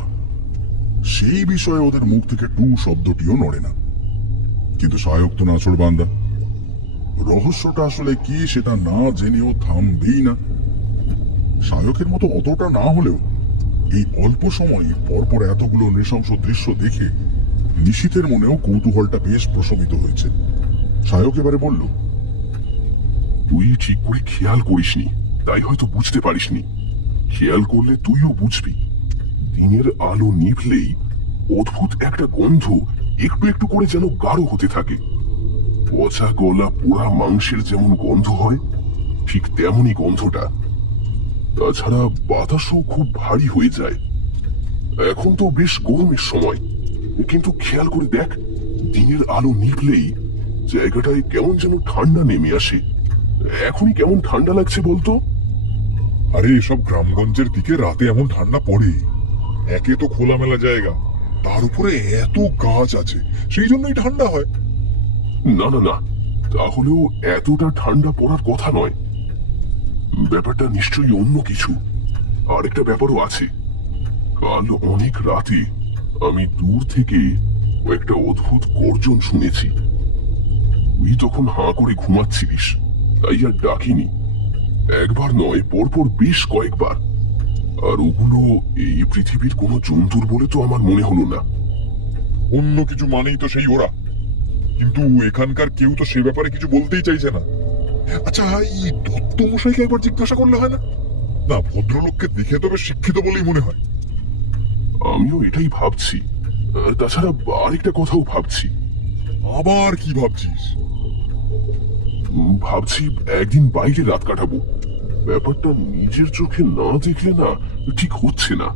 সেই বিষয়ে ওদের মুখ থেকে টু শব্দটিও নড়ে না। কিন্তু সায়ক তো নাছোড় বান্দা, রহস্যটা আসলে কি সেটা না জেনেও থামবেই না। সায়কের মতো অতটা না হলেও এই অল্প সময়ে পরপর এতগুলো নৃশংস দৃশ্য দেখে নিশীথের মনেও কৌতূহলটা বেশ প্রশমিত হয়েছে। সায়ক এবারে বলল, তুই ঠিক করে খেয়াল করিসনি, তাই হয়তো বুঝতে পারিসনি। খেয়াল করলে তুইও বুঝবি। দিনের আলো নিভলেই অদ্ভুত একটা গন্ধ একটু একটু করে যেন গাঢ় হতে থাকে। পচা গলা পোড়া মাংসের যেমন গন্ধ হয়, ঠিক তেমনই গন্ধটা। তাছাড়া বাতাসও খুব ভারী হয়ে যায়। এখন তো বেশ গরমের সময়, কিন্তু খেয়াল করে দেখ, দিনের আলো নিভলেই জায়গাটায় কেমন যেন ঠান্ডা নেমে আসে। এখনই কেমন ঠান্ডা লাগছে বলতো? আরে এসব গ্রামগঞ্জের দিকে রাতে এমন ঠান্ডা পড়ে। একে তো খোলামেলা জায়গা, তার উপরে এত গাছ আছে, সেই জন্যই ঠান্ডা হয়। না না না, তাহলেও এতটা ঠান্ডা পড়ার কথা নয়। ব্যাপারটা নিশ্চয়ই অন্য কিছু। আরেকটা ব্যাপারও আছে। কাল অনেক রাতে আমি দূর থেকে একটা অদ্ভুত গর্জন শুনেছি। তুই তখন হাঁ করে ঘুমাচ্ছিলিস, তাই আর ডাকিনি। একবার নয়, পরপর বেশ কয়েকবার। আর ওগুলো এই পৃথিবীর কোনো জন্তুর বলে তো আমার মনে হলো না। অন্য কিছু মানেই তো সেই ওরা, কিন্তু এখানকার কেউ তো সে ব্যাপারে কিছু বলতেই চাইছে না। আচ্ছা, এই দত্ত মশাইকে একবার জিজ্ঞাসা করলে হয় না? না, ভদ্রলোককে দেখে তবে শিক্ষিত বলেই মনে হয়। আমিও এটাই ভাবছি। আর তাছাড়া আরেকটা কথাও ভাবছি। আবার কি ভাবছিস? ভাবছি একদিন বাইরে রাত কাটাবো। ব্যাপারটা নিজের চোখে না দেখলে না ঠিক হচ্ছে না।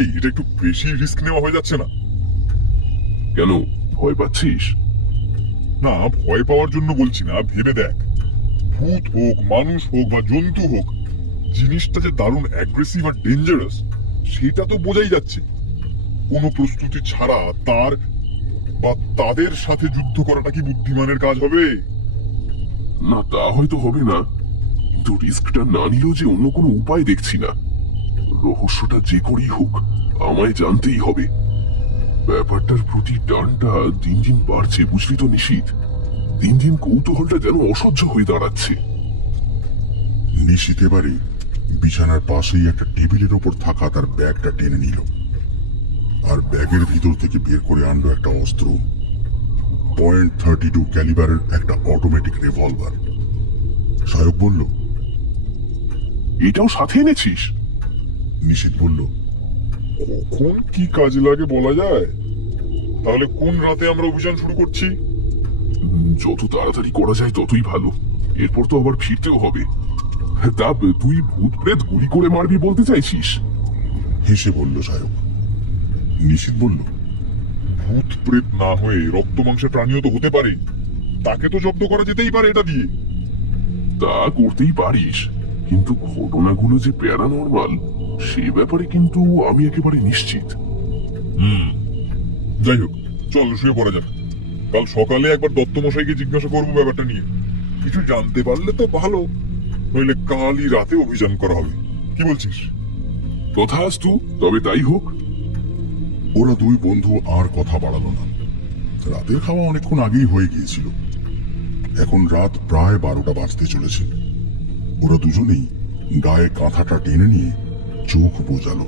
এই, এটা একটু বেশি রিস্ক নেওয়া হয়ে যাচ্ছে না? কেন, ভয় পাচ্ছিস? না, ভয় পাওয়ার জন্য বলছি না, ভেবে দেখ। ভূত হোক, মানুষ হোক বা জন্তু হোক, জিনিসটা যে দারুণ অ্যাগ্রেসিভ আর ডেঞ্জারাস সেটা তো বোঝাই যাচ্ছে। কোনো প্রস্তুতি ছাড়া তার বা তাদের সাথে যুদ্ধ করাটা কি বুদ্ধিমানের কাজ হবে? না, তা হয়তো হবে না, কিন্তু রিস্কটা না নিলেও যে অন্য কোনো উপায় দেখছি না। রহস্যটা যে করেই হোক আমায় জানতেই হবে। ব্যাপারটার প্রতি টানটা দিন দিন বাড়ছে, বুঝলি তো নিশীথ। দিন দিন কৌতূহলটা যেন অসহ্য হয়ে দাঁড়াচ্ছে। নিশীথ এবারে বিছানার পাশেই একটা টেবিলের ওপর থাকা তার ব্যাগটা টেনে নিল, আর ব্যাগের ভিতর থেকে বের করে আনলো একটা অস্ত্র, .32 ক্যালিবারের একটা অটোমেটিক রিভলভার। সায়ক বলল, এটাও সাথে এনেছিস? নিশীথ বলল, কখন কি কাজে লাগে বলা যায়? তাহলে কোন রাতে আমরা অভিযান শুরু করছি? যত তাড়াতাড়ি করা যায় ততই ভালো। এরপর তো আবার ফিরতেও হবে। তা তুই ভূত প্রেত গুলি করে মারবি বলতে চাইছিস? হেসে বলল সায়ক। নিশীথ বলল, ভূত প্রেত না হয়ে রক্ত মাংসের প্রাণীও তো হতে পারে, তাকে তো জব্দ করা যেতেই পারে এটা দিয়ে। তা করতেই পারিস, কিন্তু ঘটনাগুলো যে প্যারানরমাল সে ব্যাপারে কিন্তু আমি একেবারে নিশ্চিত। যাই হোক, চল শুয়ে পড়া যাক। কাল সকালে একবার দত্ত মশাইকে জিজ্ঞাসা করবো ব্যাপারটা নিয়ে। কিছু জানতে পারলে তো ভালো, নইলে কালই রাতে অভিযান করা হবে। কি বলছিস? তথাস্তু, তবে তাই হোক। ওরা দুই বন্ধু আর কথা বাড়ালো না। রাতের খাওয়া অনেকক্ষণ আগেই হয়ে গিয়েছিল। এখন রাত প্রায় 12টা বাজতে চলেছে। ওরা দুজনেই গায়ে কাঁথাটা টেনে নিয়ে চোখ বোঝালো।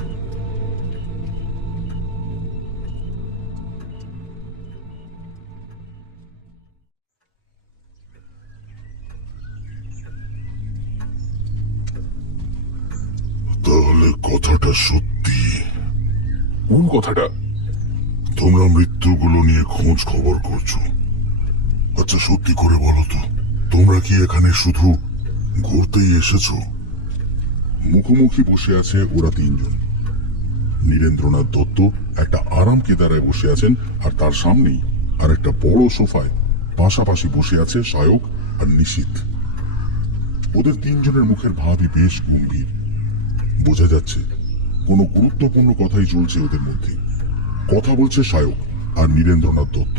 তাহলে কথাটা সত্যি? কোন কথাটা? তোমরা মৃত্যুগুলো নিয়ে খোঁজ খবর করছো। আচ্ছা, সত্যি করে বলো তো, তোমরা কি এখানে শুধু ঘুরতেই এসেছো? মুখোমুখি বসে আছে ওরা তিনজন। নীরেন্দ্রনাথ দত্ত একটা আরাম কেদারায় বসে আছেন, আর তার সামনেই আর একটা বড় সোফায় পাশাপাশি বসে আছে সায়ক আর নিশীথ। ওদের তিনজনের মুখের ভাবই বেশ গম্ভীর। বোঝা যাচ্ছে কোনো গুরুত্বপূর্ণ কথাই চলছে ওদের মধ্যে। কথা বলছে সায়ক আর নীরেন্দ্রনাথ দত্ত।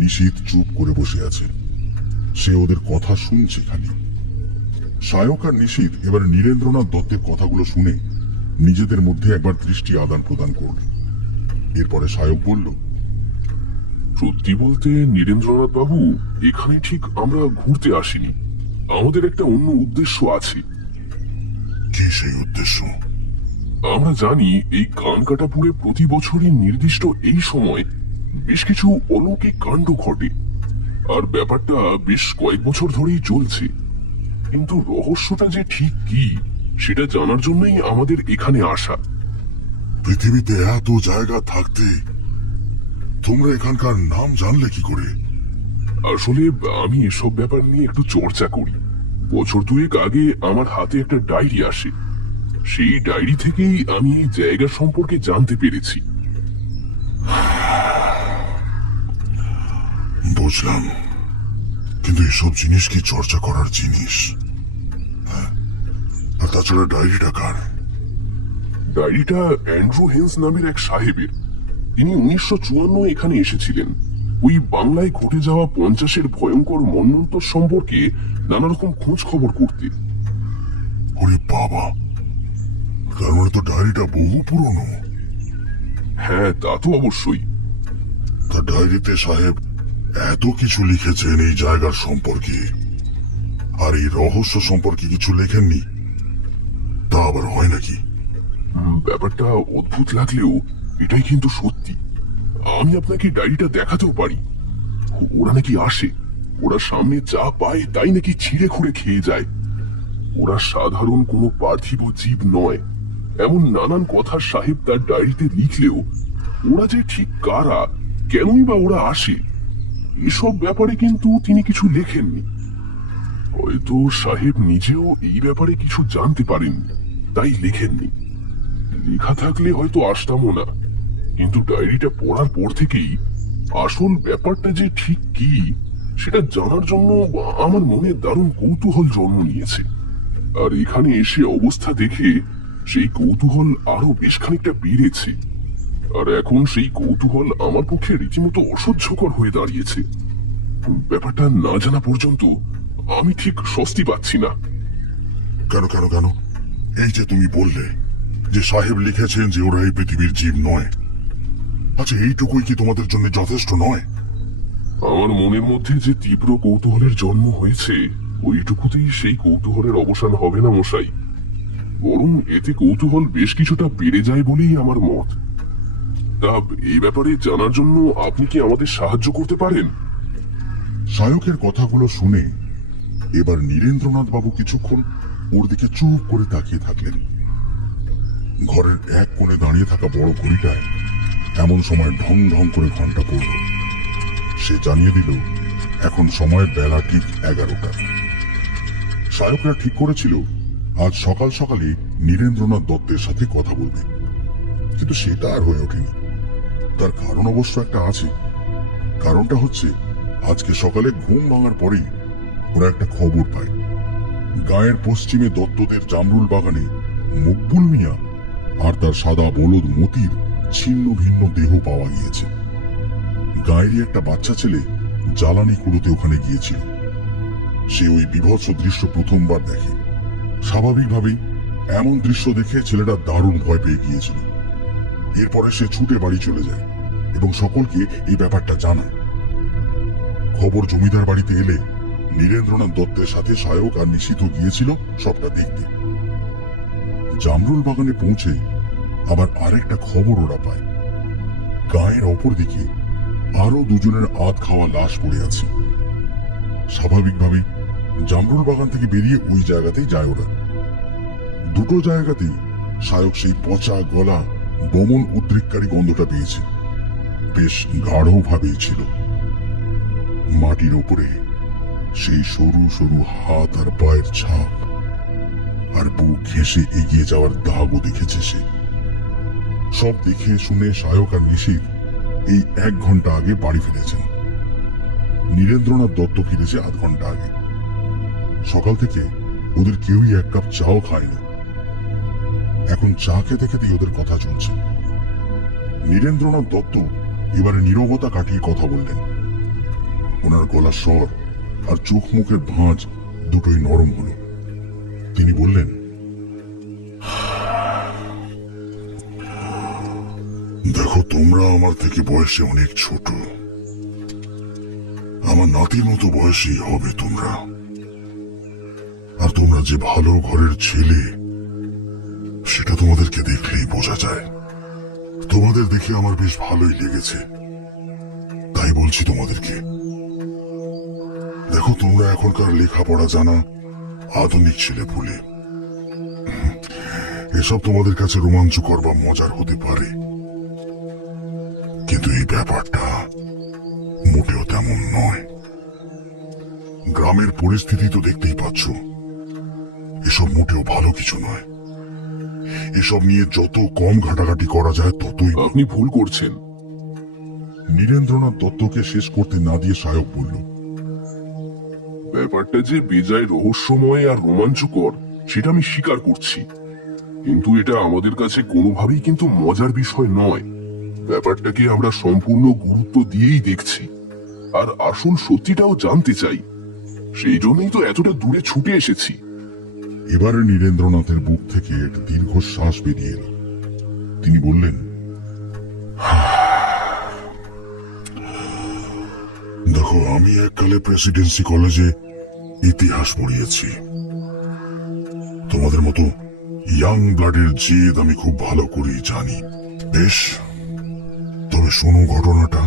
নিশীথ চুপ করে বসে আছে, সে ওদের কথা শুনছে খালি। সায়ক আর নিশীথ এবার নীরেন্দ্রনাথ দত্তের কথাগুলো শুনে নিজেদের মধ্যে একবার দৃষ্টি আদান প্রদান করল। এরপরে সায়ক বলল, সত্যি বলতে নীরেন্দ্রনাথ বাবু, এখানে ঠিক আমরা ঘুরতে আসিনি। আমাদের একটা অন্য উদ্দেশ্য আছে। কি সেই উদ্দেশ্য? আমরা জানি এই কানকাটাপুরে প্রতি বছরই নির্দিষ্ট এই সময় বেশ কিছু অলৌকিক কাণ্ড ঘটে, আর ব্যাপারটা বেশ কয়েক বছর ধরেই চলছে। কিন্তু রহস্যটা যে ঠিক কি সেটা জানার জন্যই আমাদের এখানে আসা। পৃথিবীতে এত জায়গা থাকতে তোমরা এখানকার নাম জানলে কি করে? আসলে আমি এসব ব্যাপার নিয়ে একটু চর্চা করি। বছর দুয়েক আগে আমার হাতে একটা ডায়েরি আসে। সেই ডায়েরি থেকেই আমি এই জায়গা সম্পর্কে জানতে পেরেছি। বুঝলাম, কিন্তু এসব জিনিস কি চর্চা করার জিনিস? হ্যাঁ, আর তাছাড়া ডায়েরিটা কার? ডায়েরিটা অ্যান্ড্রু হেন্স নামের এক সাহেবের। তিনি 1954 এখানে এসেছিলেন ওই বাংলায় ঘটে যাওয়া 50-এর ভয়ঙ্কর মন্বন্তর সম্পর্কে নানা রকম খোঁজ খবর করতে। ওরে বাবা, তার মানে তো ডায়েরিটা বহু পুরনো। হ্যাঁ, তা তো অবশ্যই। তার ডায়েরিতে সাহেব এত কিছু লিখেছেন এই জায়গার সম্পর্কে, আর এই রহস্য সম্পর্কে কিছু লেখেননি, তা আবার হয় নাকি? ব্যাপারটা অদ্ভুত লাগলেও এটাই কিন্তু সত্যি। আমি আপনাকে ডায়েরিটা দেখাতেও পারি। ওরা নাকি আসে, ওরা সামনে যা পায় তাই নাকি ছিঁড়ে খুঁড়ে খেয়ে যায়। ওরা সাধারণ কোনো পার্থিব জীব নয়, এমন নানান কথা সাহেব তার ডায়েরিতে লিখলেও ওরা যে ঠিক কারা, কেনই বা ওরা আসে, এসব ব্যাপারে কিন্তু তিনি কিছু লেখেননি। হয়তো সাহেব নিজেও এই ব্যাপারে কিছু জানতে পারেননি, তাই লেখেননি। লেখা থাকলে হয়তো আসতামও না। কিন্তু ডায়েরিটা পড়ার পর থেকেই আসল ব্যাপারটা যে ঠিক কি সেটা জানার জন্য আমার মনে দারুণ কৌতূহল জন্ম নিয়েছে। আর এখানে এসে অবস্থা দেখে সেই কৌতূহল আরো বেশ খানিকটা বেড়েছে। আর এখন সেই কৌতূহল আমার পক্ষে রীতিমতো অসহ্যকর হয়ে দাঁড়িয়েছে। ব্যাপারটা না জানা পর্যন্ত আমি ঠিক স্বস্তি পাচ্ছি না। কেন কেন কেন? এই যে তুমি বললে যে সাহেব লিখেছেন যে ওরা এই পৃথিবীর জীব নয়, আচ্ছা এইটুকুই কি তোমাদের জন্য যথেষ্ট নয়? আমার মনের মধ্যে যে তীব্র কৌতূহলের জন্ম হয়েছে, ওইটুকুতেই সেই কৌতূহলের অবসান হবে না মশাই। বরং এতে কৌতূহল বেশ কিছুটা বেড়ে যায় বলেই আমার মত। তা এই ব্যাপারে জানার জন্য আপনি কি আমাদের সাহায্য করতে পারেন? সায়কের কথাগুলো শুনে এবার নীরেন্দ্রনাথ বাবু কিছুক্ষণ ওর দিকে চুপ করে তাকিয়ে থাকলেন। ঘরের এক কোণে দাঁড়িয়ে থাকা বড় ঘড়িটায় এমন সময় ঢং ঢং করে ঘন্টা পড়ল। সে জানিয়ে দিল এখন সময়ের বেলা ঠিক 11টা। সায়করা ঠিক করেছিল আজ সকাল সকালে নীরেন্দ্রনাথ দত্তের সাথে কথা বলবে, কিন্তু সেটা আর হয়ে ওঠেনি। তার কারণ অবশ্য একটা আছে। কারণটা হচ্ছে আজকে সকালে ঘুম ভাঙার পরেই ওরা একটা খবর পায়। গায়ের পশ্চিমে দত্তদের জামরুল বাগানে মকবুল মিয়া আর তার সাদা বলদ মতির ছিন্ন ভিন্ন দেহ পাওয়া গিয়েছে। গায়েরই একটা বাচ্চা ছেলে জ্বালানি কুড়োতে ওখানে গিয়েছিল। সে ওই বীভৎস দৃশ্য প্রথমবার দেখে। স্বাভাবিকভাবেই এমন দৃশ্য দেখে ছেলেটা দারুণ ভয় পেয়ে গিয়েছিল। এরপরে সে ছুটে বাড়ি চলে যায় এবং সকলকে এই ব্যাপারটা জানায়। খবর জমিদার বাড়িতে এলে নীরেন্দ্রনাথ দত্তের সাথে সায়ক আর নিশিত গিয়েছিল সবটা দেখতে। জামরুল বাগানে পৌঁছে আবার আরেকটা খবর ওরা পায়। গায়ের অপর দিকে আরো দুজনের আধ খাওয়া লাশ পড়ে আছে। স্বাভাবিকভাবেই জামরুল বাগান থেকে বেরিয়ে ওই জায়গাতেই যায় ওরা। দুটো জায়গাতেই সায়ক সেই পচা গলা বমন উদ্রিককারী গন্ধটা পেয়েছে। বেশ গাঢ়ভাবেই ছিল। মাটির উপরে সেই সরু সরু হাত আর পায়ের ছাপ, আর বুক ঘেঁষে এগিয়ে যাওয়ার দাগও দেখেছে সে। সব দেখে শুনে সায়ক আর নিশিত এই 1 ঘন্টা আগে বাড়ি ফিরেছেন। নীরেন্দ্রনাথ দত্ত ফিরেছে আধ ঘন্টা আগে। সকাল থেকে ওদের কেউই 1 কাপ চাও খায়নি। এখন চা খেতে খেতেই ওদের কথা চলছে। নীরেন্দ্রনাথ দত্ত এবারে নীরবতা কাটিয়ে কথা বললেন। ওনার গলার স্বর আর চোখ মুখের ভাঁজ দুটোই নরম হলো। তিনি বললেন, দেখো তোমরা আমার থেকে বয়সে অনেক ছোট, আমার নাতির মতো বয়সী হবে তোমরা। আর তোমরা যে ভালো ঘরের ছেলে সেটা তোমাদেরকে দেখলেই বোঝা যায়। তোমাদের দেখে আমার বেশ ভালোই লেগেছে, তাই বলছি তোমাদেরকে। দেখো, তোমরা এখনকার লেখাপড়া জানা আধুনিক ছেলে পুলে। এসব তোমাদের কাছে রোমাঞ্চকর বা মজার হতে পারে, কিন্তু এই ব্যাপারটা মোটেও তেমন নয়। গ্রামের পরিস্থিতি তো দেখতেই পাচ্ছ, এসব মোটেও ভালো কিছু নয়। এসব নিয়ে যত কম ঘাটাঘাটি করা যায় ততই। আপনি ভুল করছেন। নীরেন্দ্রনাথ দত্তকে শেষ করতে না দিয়ে সায়ক বলল, ব্যাপারটা যে বেজায় রহস্যময় আর রোমাঞ্চকর সেটা আমি স্বীকার করছি, কিন্তু এটা আমাদের কাছে কোনোভাবেই কিন্তু মজার বিষয় নয়। ব্যাপারটাকে আমরা সম্পূর্ণ গুরুত্ব দিয়েই দেখছি, আর আসল সত্যিটাও জানতে চাই। সেই জন্যই তো এতটা দূরে ছুটে এসেছি। এবারে নীরেন্দ্রনাথের বুক থেকে একটা দীর্ঘ শ্বাস বেরিয়ে এলো। তিনি বললেন, দেখো, আমি এককালে প্রেসিডেন্সি কলেজে ইতিহাস পড়িয়েছি। তোমাদের মতো ইয়াং ব্লাডের জেদ আমি খুব ভালো করেই জানি। বেশ, তবে শোনো ঘটনাটা।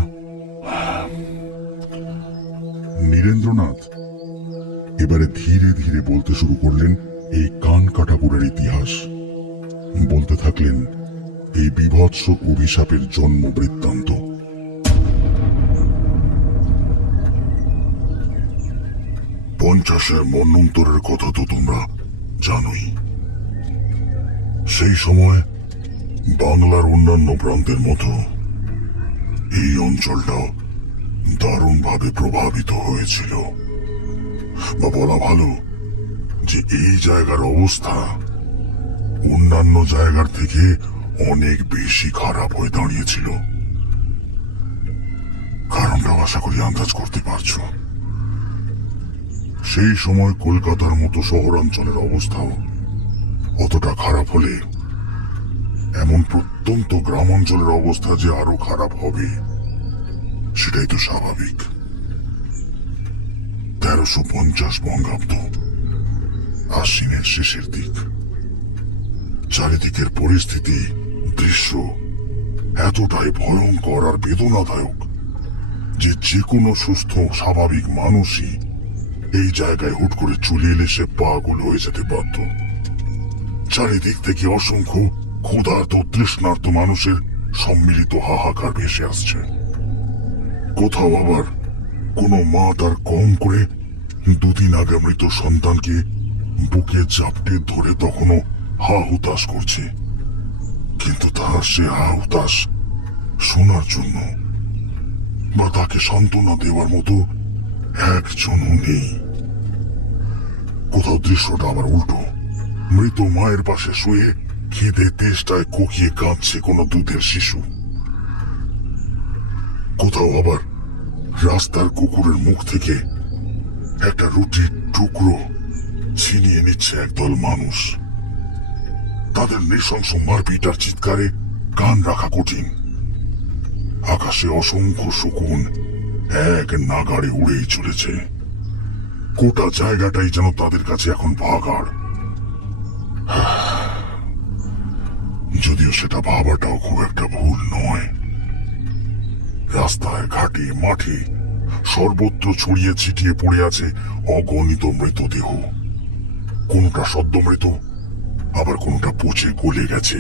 নীরেন্দ্রনাথ এবারে ধীরে ধীরে বলতে শুরু করলেন এই কান কাটাপুরের ইতিহাস। বলতে থাকলেন এই বীভৎস অভিশাপের জন্ম বৃত্তান্ত। পঞ্চাশের মন্বন্তরের কথা তো তোমরা জানোই। সেই সময় বাংলার অন্যান্য প্রান্তের মতো এই অঞ্চলটাও দারুণভাবে প্রভাবিত হয়েছিল, বা বলা ভালো যে এই জায়গার অবস্থা অন্যান্য জায়গার থেকে অনেক বেশি খারাপ হয়ে দাঁড়িয়েছিল। কারণটাও আশা করি আন্দাজ করতে পারছো। সেই সময় কলকাতার মতো শহরাঞ্চলের অবস্থাও অতটা খারাপ হলে এমন প্রত্যন্ত গ্রামাঞ্চলের অবস্থা যে আরো খারাপ হবে সেটাই তো স্বাভাবিক। 1350 বঙ্গাব্দ, আশ্বিনের শেষের দিক। চারিদিকের পরিস্থিতি, দৃশ্য এতটাই ভয়ঙ্কর আর বেদনাদায়ক যে কোনো সুস্থ স্বাভাবিক মানুষই এই জায়গায় হুট করে চলে এলে সে পাগল হয়ে যেতে বাধ্য। চারিদিক থেকে অসংখ্য ক্ষুধার্ত তৃষ্ণার্ত মানুষের সম্মিলিত হাহাকার ভেসে আসছে। কোথাও আবার কোনো মা তার কম করে দুদিন আগে মৃত সন্তানকে বুকে চাপটে ধরে তখনও হা হুতাশ করছে, কিন্তু তার সে হা হুতাশ শোনার জন্য বা তাকে সান্ত্বনা দেওয়ার মতো একজনও নেই। কোথাও দৃশ্যটা আবার উল্টো, মৃত মায়ের পাশে শুয়ে খিদে তেষ্টায় কোকিয়ে কাঁদছে কোনো দুধের শিশু। কোথাও আবার রাস্তার কুকুরের মুখ থেকে একটা রুটির টুকরো ছিনিয়ে নিচ্ছে একদল মানুষ। তাদের নৃশংস মারপিট আর চিৎকারে কান রাখা কঠিন। আকাশে অসংখ্য শকুন এক নাগাড়ে উড়েই চলেছে। গোটা জায়গাটাই যেন তাদের কাছে এখন ভাগাড়। যদিও সেটা ভাবাটাও খুব একটা ভুল নয়। রাস্তায় ঘাটে মাঠে সর্বত্র ছড়িয়ে ছিটিয়ে পড়ে আছে অগণিত মৃতদেহ। কোনটা সদ্য মৃত, আবার কোনটা পচে গলে গেছে।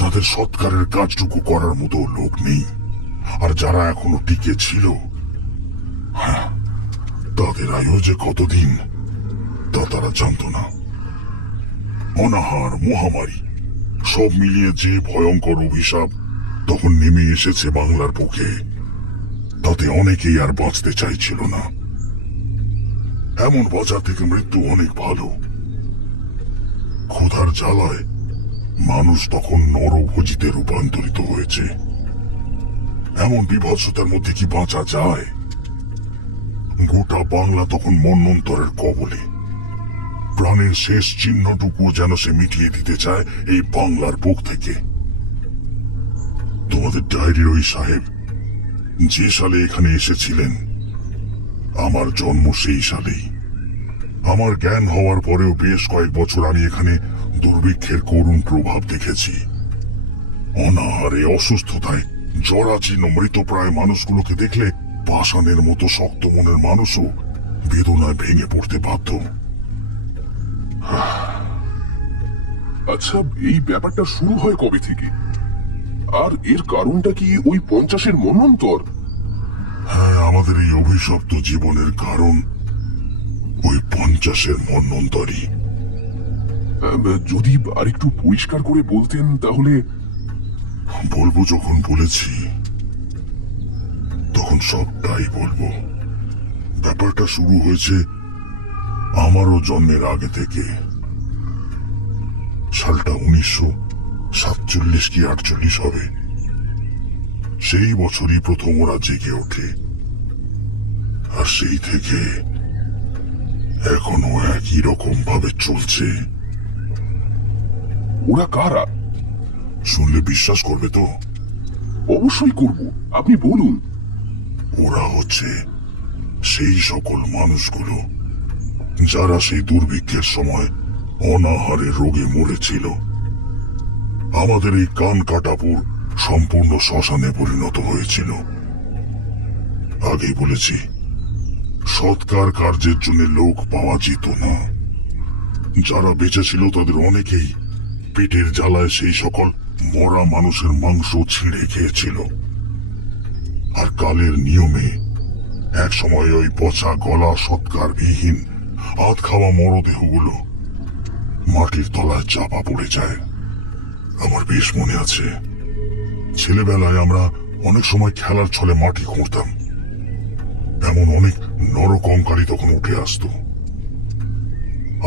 তাদের সৎকারের কাজটুকু করার মতো লোক নেই, আর যারা এখনো টিকে ছিল তাদের আয়ু যে কতদিন তা তারা জানত না। অনাহার, মহামারী সব মিলিয়ে যে ভয়ঙ্কর অভিশাপ তখন নেমে এসেছে বাংলার বুকে, তাতে অনেকেই আর বাঁচতে চাইছিল না। এমন বাঁচা থেকে মৃত্যু অনেক ভালো। ক্ষুধার জ্বালায় মানুষ তখন নরভোজিতে রূপান্তরিত হয়েছে। এমন বিভৎসতার মধ্যে কি বাঁচা যায়? গোটা বাংলা তখন মন্বন্তরের কবলে। প্রাণের শেষ চিহ্নটুকু যেন সে মিটিয়ে দিতে চায় এই বাংলার বুক থেকে। তোমাদের ডায়েরির ওই সাহেব যে সালে এখানে এসেছিলেন আমার জন্ম সেই সালেই। আমার জ্ঞান হওয়ার পরেও বেশ কয়েক বছর আমি এখানে দুর্ভিক্ষের করুণ প্রভাব দেখেছি। অনাহারে, অসুস্থতায় জরাজীর্ণ মৃতপ্রায় মানুষগুলোকে দেখলে পাষাণের মতো শক্ত মনের মানুষও বেদনায় ভেঙে পড়তে বাধ্য। আচ্ছা, এই ব্যাপারটা শুরু হয় কবে থেকে? আর এর কারণটা কি ওই 50-এর মন্বন্তর? হ্যাঁ, আমাদের এই অভিশপ্ত জীবনের কারণ ওই 50-এর মন্বন্তরই। যদি আরেকটু পরিষ্কার করে বলতেন তাহলে। বলবো যখন বলেছি তখন সবটাই বলবো। ব্যাপারটা শুরু হয়েছে আমারও জন্মের আগে থেকে। সালটা 1947 কি 48 হবে। সেই বছরই প্রথম ওরা জেগে ওঠে, আর সেই থেকে এখনো একই রকম ভাবে চলছে। ওরা কারা? শুনলে বিশ্বাস করবে তো? অবশ্যই করব, আপনি বলুন। ওরা হচ্ছে সেই সকল মানুষগুলো যারা সেই দুর্ভিক্ষের সময় অনাহারে রোগে মরেছিল। আমাদের এই কান কাটাপুর সম্পূর্ণ শ্মশানে পরিণত হয়েছিল। আগেই বলেছি, সৎকার কার্যের জন্য লোক পাওয়া যেত না। যারা বেঁচে ছিল তাদের অনেকেই পেটের জ্বালায় সেই সকল মরা মানুষের মাংস ছিঁড়ে খেয়েছিল। আর কালের নিয়মে এক সময় ওই পচা গলা সৎকার বিহীন আধ খাওয়া মরদেহগুলো মাটির তলায় চাপা পড়ে যায়। আমার বেশ মনে আছে, ছেলেবেলায় আমরা অনেক সময় খেলার ছলে মাটি খুঁড়তাম। এমন অনেক নরকঙ্কালই তখন উঠে আসতো,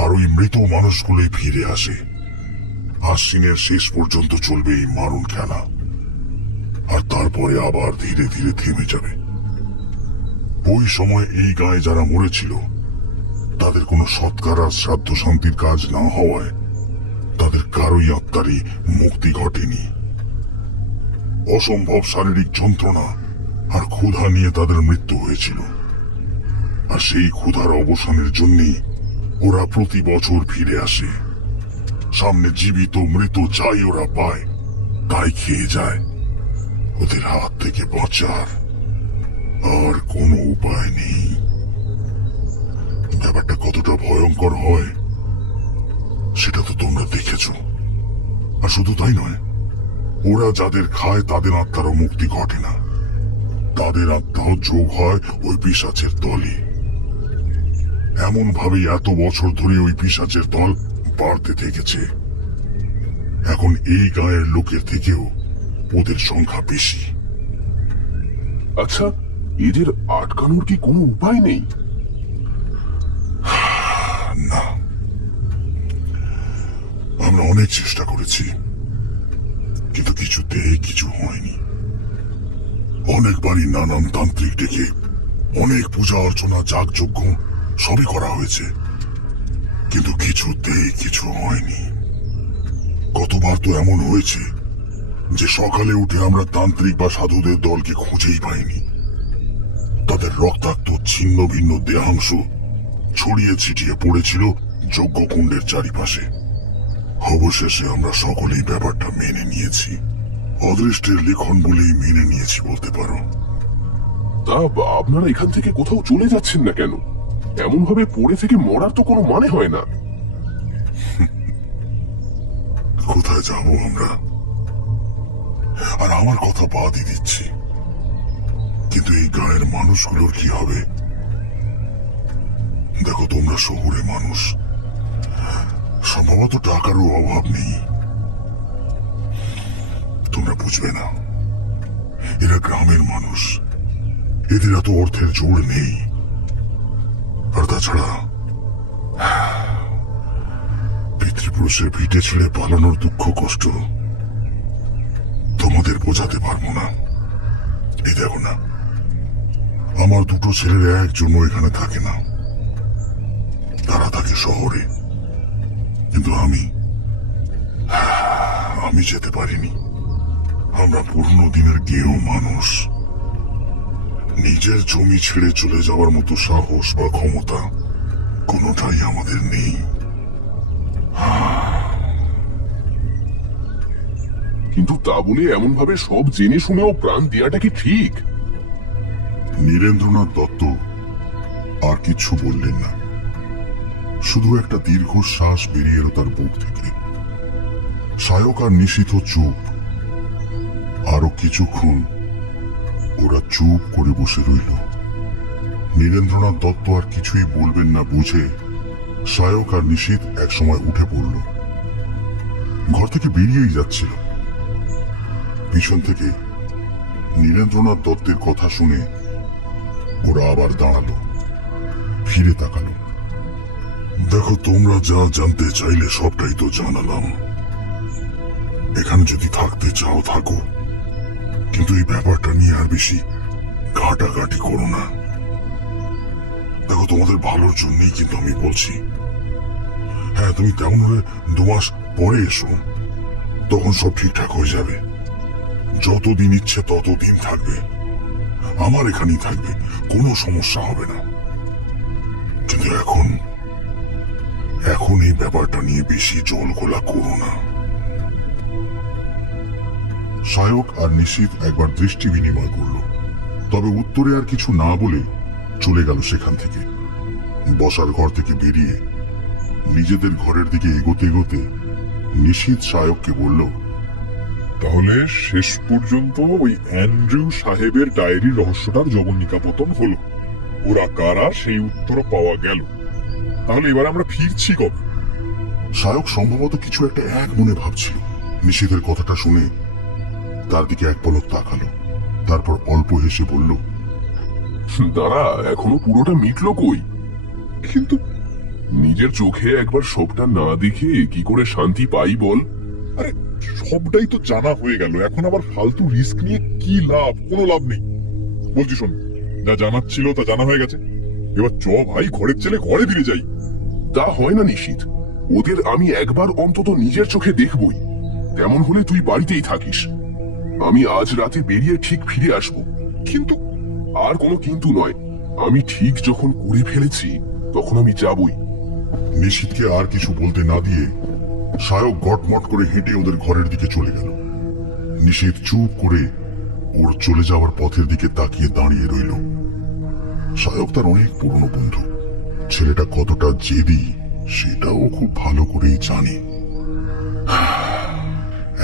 আর ওই মৃত মানুষগুলোই ফিরে আসে। আশ্বিনের শেষ পর্যন্ত চলবে এই মারণ খেলা, আর তারপরে আবার ধীরে ধীরে থেমে যাবে। ওই সময় এই গায়ে যারা মরেছিল তাদের কোনো সৎকার আর শ্রাদ্ধ শান্তির কাজ না হওয়ায় তাদের কারোই আত্মারই মুক্তি ঘটেনি। অসম্ভব শারীরিক যন্ত্রণা আর ক্ষুধা নিয়ে তাদের মৃত্যু হয়েছিল। আর সেই ক্ষুধার অবসানের জন্যই ওরা প্রতি বছর ফিরে আসে। সামনে জীবিত মৃত যাই ওরা পায় তাই খেয়ে যায়। ওদের হাত থেকে বাঁচার আর কোনো উপায় নেই। ব্যাপারটা কতটা ভয়ঙ্কর হয় সেটা তো তোমরা দেখেছ। আর শুধু তাই নয়, ওরা যাদের খায় তাদের আত্মারও মুক্তি ঘটে না। তাদের আত্মাও যোগ হয় ওই পিশাচের দলে। এমন ভাবেই এত বছর ধরে ওই পিশাচের দল বাড়তে থেকেছে। এখন এই গায়ের লোকের থেকেও ওদের সংখ্যা বেশি। আচ্ছা, এদের আটকানোর কি কোনো উপায় নেই? না, আমরা অনেক চেষ্টা করেছি, কিন্তু কিছুতেই কিছু হয়নি। অনেকবারই নানান তান্ত্রিক ডেকে অনেক পূজা অর্চনা যাগযজ্ঞ সবই করা হয়েছে, কিন্তু কিছুতেই কিছু হয়নি। কতবার তো এমন হয়েছে যে সকালে উঠে আমরা তান্ত্রিক বা সাধুদের দলকে খুঁজেই পাইনি। তাদের রক্তাক্ত ছিন্ন ভিন্ন দেহাংশ ছড়িয়ে ছিটিয়ে পড়েছিল যজ্ঞকুণ্ডের চারিপাশে। অবশেষে আমরা সকলেই ব্যাপারটা মেনে নিয়েছি। অদৃষ্টের লিখন বলেই মেনে নিয়েছি বলতে পারো। তা আপনারা এখান থেকে কোথাও চলে যাচ্ছেন না কেন? এমন ভাবে পড়ে থেকে মরার তো কোনো মানে হয় না। কোথায় যাব আমরা? আর আমার কথা বাদই দিচ্ছি, কিন্তু এই গায়ের মানুষগুলোর কি হবে? দেখো, তোমরা শহুরে মানুষ, সম্ভবত টাকারও অভাব নেই। তোমরা বুঝবে না, এরা গ্রামের মানুষ, এদের এত অর্থের জোর নেই। আর তাছাড়া পিতৃপুরুষের ভিটে ছেড়ে পালানোর দুঃখ কষ্ট তোমাদের বোঝাতে পারবো না। এই দেখো না, আমার দুটো ছেলের একজনও এখানে থাকে না, তারা থাকে শহরে। কিন্তু আমি যেতে পারিনি। আমরা পুরনো দিনের গেঁয়ো মানুষ, নিজের জমি ছেড়ে চলে যাওয়ার মতো সাহস বা ক্ষমতা কোনোটাই আমাদের নেই। কিন্তু তা বলে এমন ভাবে সব জেনে শুনেও প্রাণ দেওয়াটা কি ঠিক? নীরেন্দ্রনাথ দত্ত আর কিছু বললেন না, শুধু একটা দীর্ঘ শ্বাস বেরিয়ে এলো তার বুক থেকে। সায়ক আর নিশীথ চুপ। আরো কিছুক্ষণ ওরা চুপ করে বসে রইল। নীরেন্দ্রনাথ দত্ত আর কিছুই বলবেন না বুঝে সায়ক আর নিশীথ একসময় উঠে পড়ল। ঘর থেকে বেরিয়েই যাচ্ছিল। পিছন থেকে নীরেন্দ্রনাথ দত্তের কথা শুনে ওরা আবার দাঁড়ালো, ফিরে তাকালো। দেখো, তোমরা যা জানতে চাইলে সবটাই তো জানালাম। এখানে যদি থাকতে চাও থাকো, কিন্তু এই ব্যাপারটা নিয়ে আর বেশি ঘাটাঘাটি করো না। দেখো, তোমাদের ভালোর জন্যই কিন্তু আমি বলছি। হ্যাঁ, তুমি তেমন হলে 2 মাস পরে এসো, তখন সব ঠিকঠাক হয়ে যাবে। যতদিন ইচ্ছে ততদিন থাকবে, আমার এখানেই থাকবে, কোনো সমস্যা হবে না। কিন্তু এখন এই ব্যাপারটা নিয়ে বেশি জল ঘোলা করো না। সায়ক আর নিশীথ একবার দৃষ্টি বিনিময় করল, তবে উত্তরে আর কিছু না বলে চলে গেল সেখান থেকে। বসার ঘর থেকে বেরিয়ে নিজেদের ঘরের দিকে এগোতে এগোতে নিশীথ সায়ককে বলল, তাহলে শেষ পর্যন্ত ওই অ্যান্ড্রু সাহেবের ডায়েরির রহস্যটার জবনিকা পতন হলো। ওরা কারা সেই উত্তর পাওয়া গেল। তাহলে এবার আমরা ফিরছি কবে? সায়ক সম্ভবত কিছু একটা এক মনে ভাবছিল। নিশীথের কথাটা শুনে তার দিকে এক পলক তাকালো, তারপর অল্প হেসে বলল, দাঁড়া, এখনো পুরোটা মিটলো কই? কিন্তু নিজের চোখে একবার সবটা না দেখে কি করে শান্তি পাই বল? আরে, সবটাই তো জানা হয়ে গেল, এখন আবার ফালতু রিস্ক নিয়ে কি লাভ? কোনো লাভ নেই। বলছি শোন, যা জানার ছিল তা জানা হয়ে গেছে। এবার চ ভাই, ঘরের ছেলে ঘরে ফিরে যাই। তা হয় না নিশীথ, ওদের আমি একবার অন্তত নিজের চোখে দেখবই। তেমন হলে তুই বাড়িতেই থাকিস, আমি আজ রাতে বেরিয়ে ঠিক ফিরে আসব। কিন্তু আর কোনো কিন্তু নয়, আমি ঠিক যখন করে ফেলেছি তখন আমি যাবই। নিশীথকে আর কিছু বলতে না দিয়ে সায়ক গটমট করে হেঁটে ওদের ঘরের দিকে চলে গেল। নিশীথ চুপ করে ওর চলে যাওয়ার পথের দিকে তাকিয়ে দাঁড়িয়ে রইল। সায়ক তার অনেক পুরনো বন্ধু, ছেলেটা কতটা জেদি সেটাও খুব ভালো করেই জানে।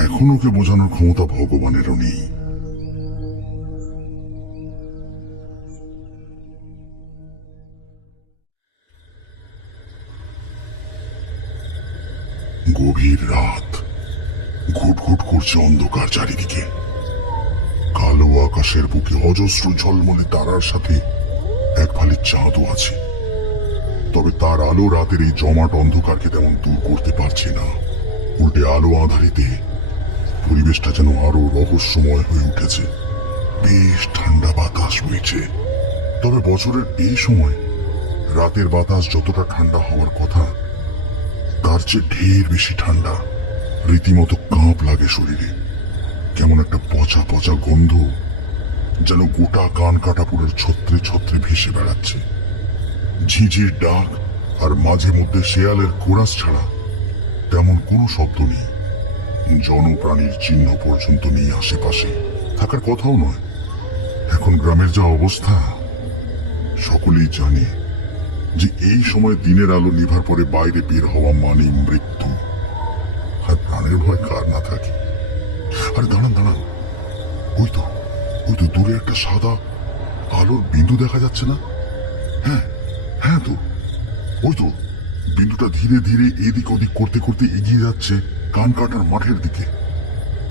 এখন ওকে বোঝানোর ক্ষমতা ভগবানেরও নেই। গভীর রাত, ঘুটঘুট করছে অন্ধকার চারিদিকে। কালো আকাশের বুকে অজস্র ঝলমলে তারার সাথে এক ফালি চাঁদও আছে, তবে তার আলো রাতের এই জমাট অন্ধকারকে তেমন দূর করতে পারছে না। উল্টে আলো আঁধারিতে পরিবেশটা যেন আরো রহস্যময় হয়ে উঠেছে। বেশ ঠান্ডা বাতাস বইছে, তবে বছরের এই সময় রাতের বাতাস যতটা ঠান্ডা হওয়ার কথা তার চেয়ে ঢের বেশি ঠান্ডা। রীতিমতো কাঁপ লাগে শরীরে। কেমন একটা পচা পচা গন্ধ যেন গোটা কান কাটাপুরের ছত্রে ছত্রে ভেসে বেড়াচ্ছে। ঝিঁঝির ডাক আর মাঝে মধ্যে শেয়ালের কোরাস ছাড়া তেমন কোনো শব্দ নেই। জনপ্রাণীর চিহ্ন পর্যন্ত নেই আশেপাশে, থাকার কথাও নয়। এখন গ্রামের যা অবস্থা, সকলেই জানে যে এই সময় দিনের আলো নিভার পরে বাইরে বের হওয়া মানে মৃত্যু। আর প্রাণের ভয় কার না থাকে? আরে দাঁড়ান দাঁড়ান, ওই তো দূরে একটা সাদা আলোর বিন্দু দেখা যাচ্ছে না? হ্যাঁ হ্যাঁ, তো ওই তো বিন্দুটা ধীরে ধীরে এদিক ওদিক করতে করতে এগিয়ে যাচ্ছে কান কাটার মাঠের দিকে।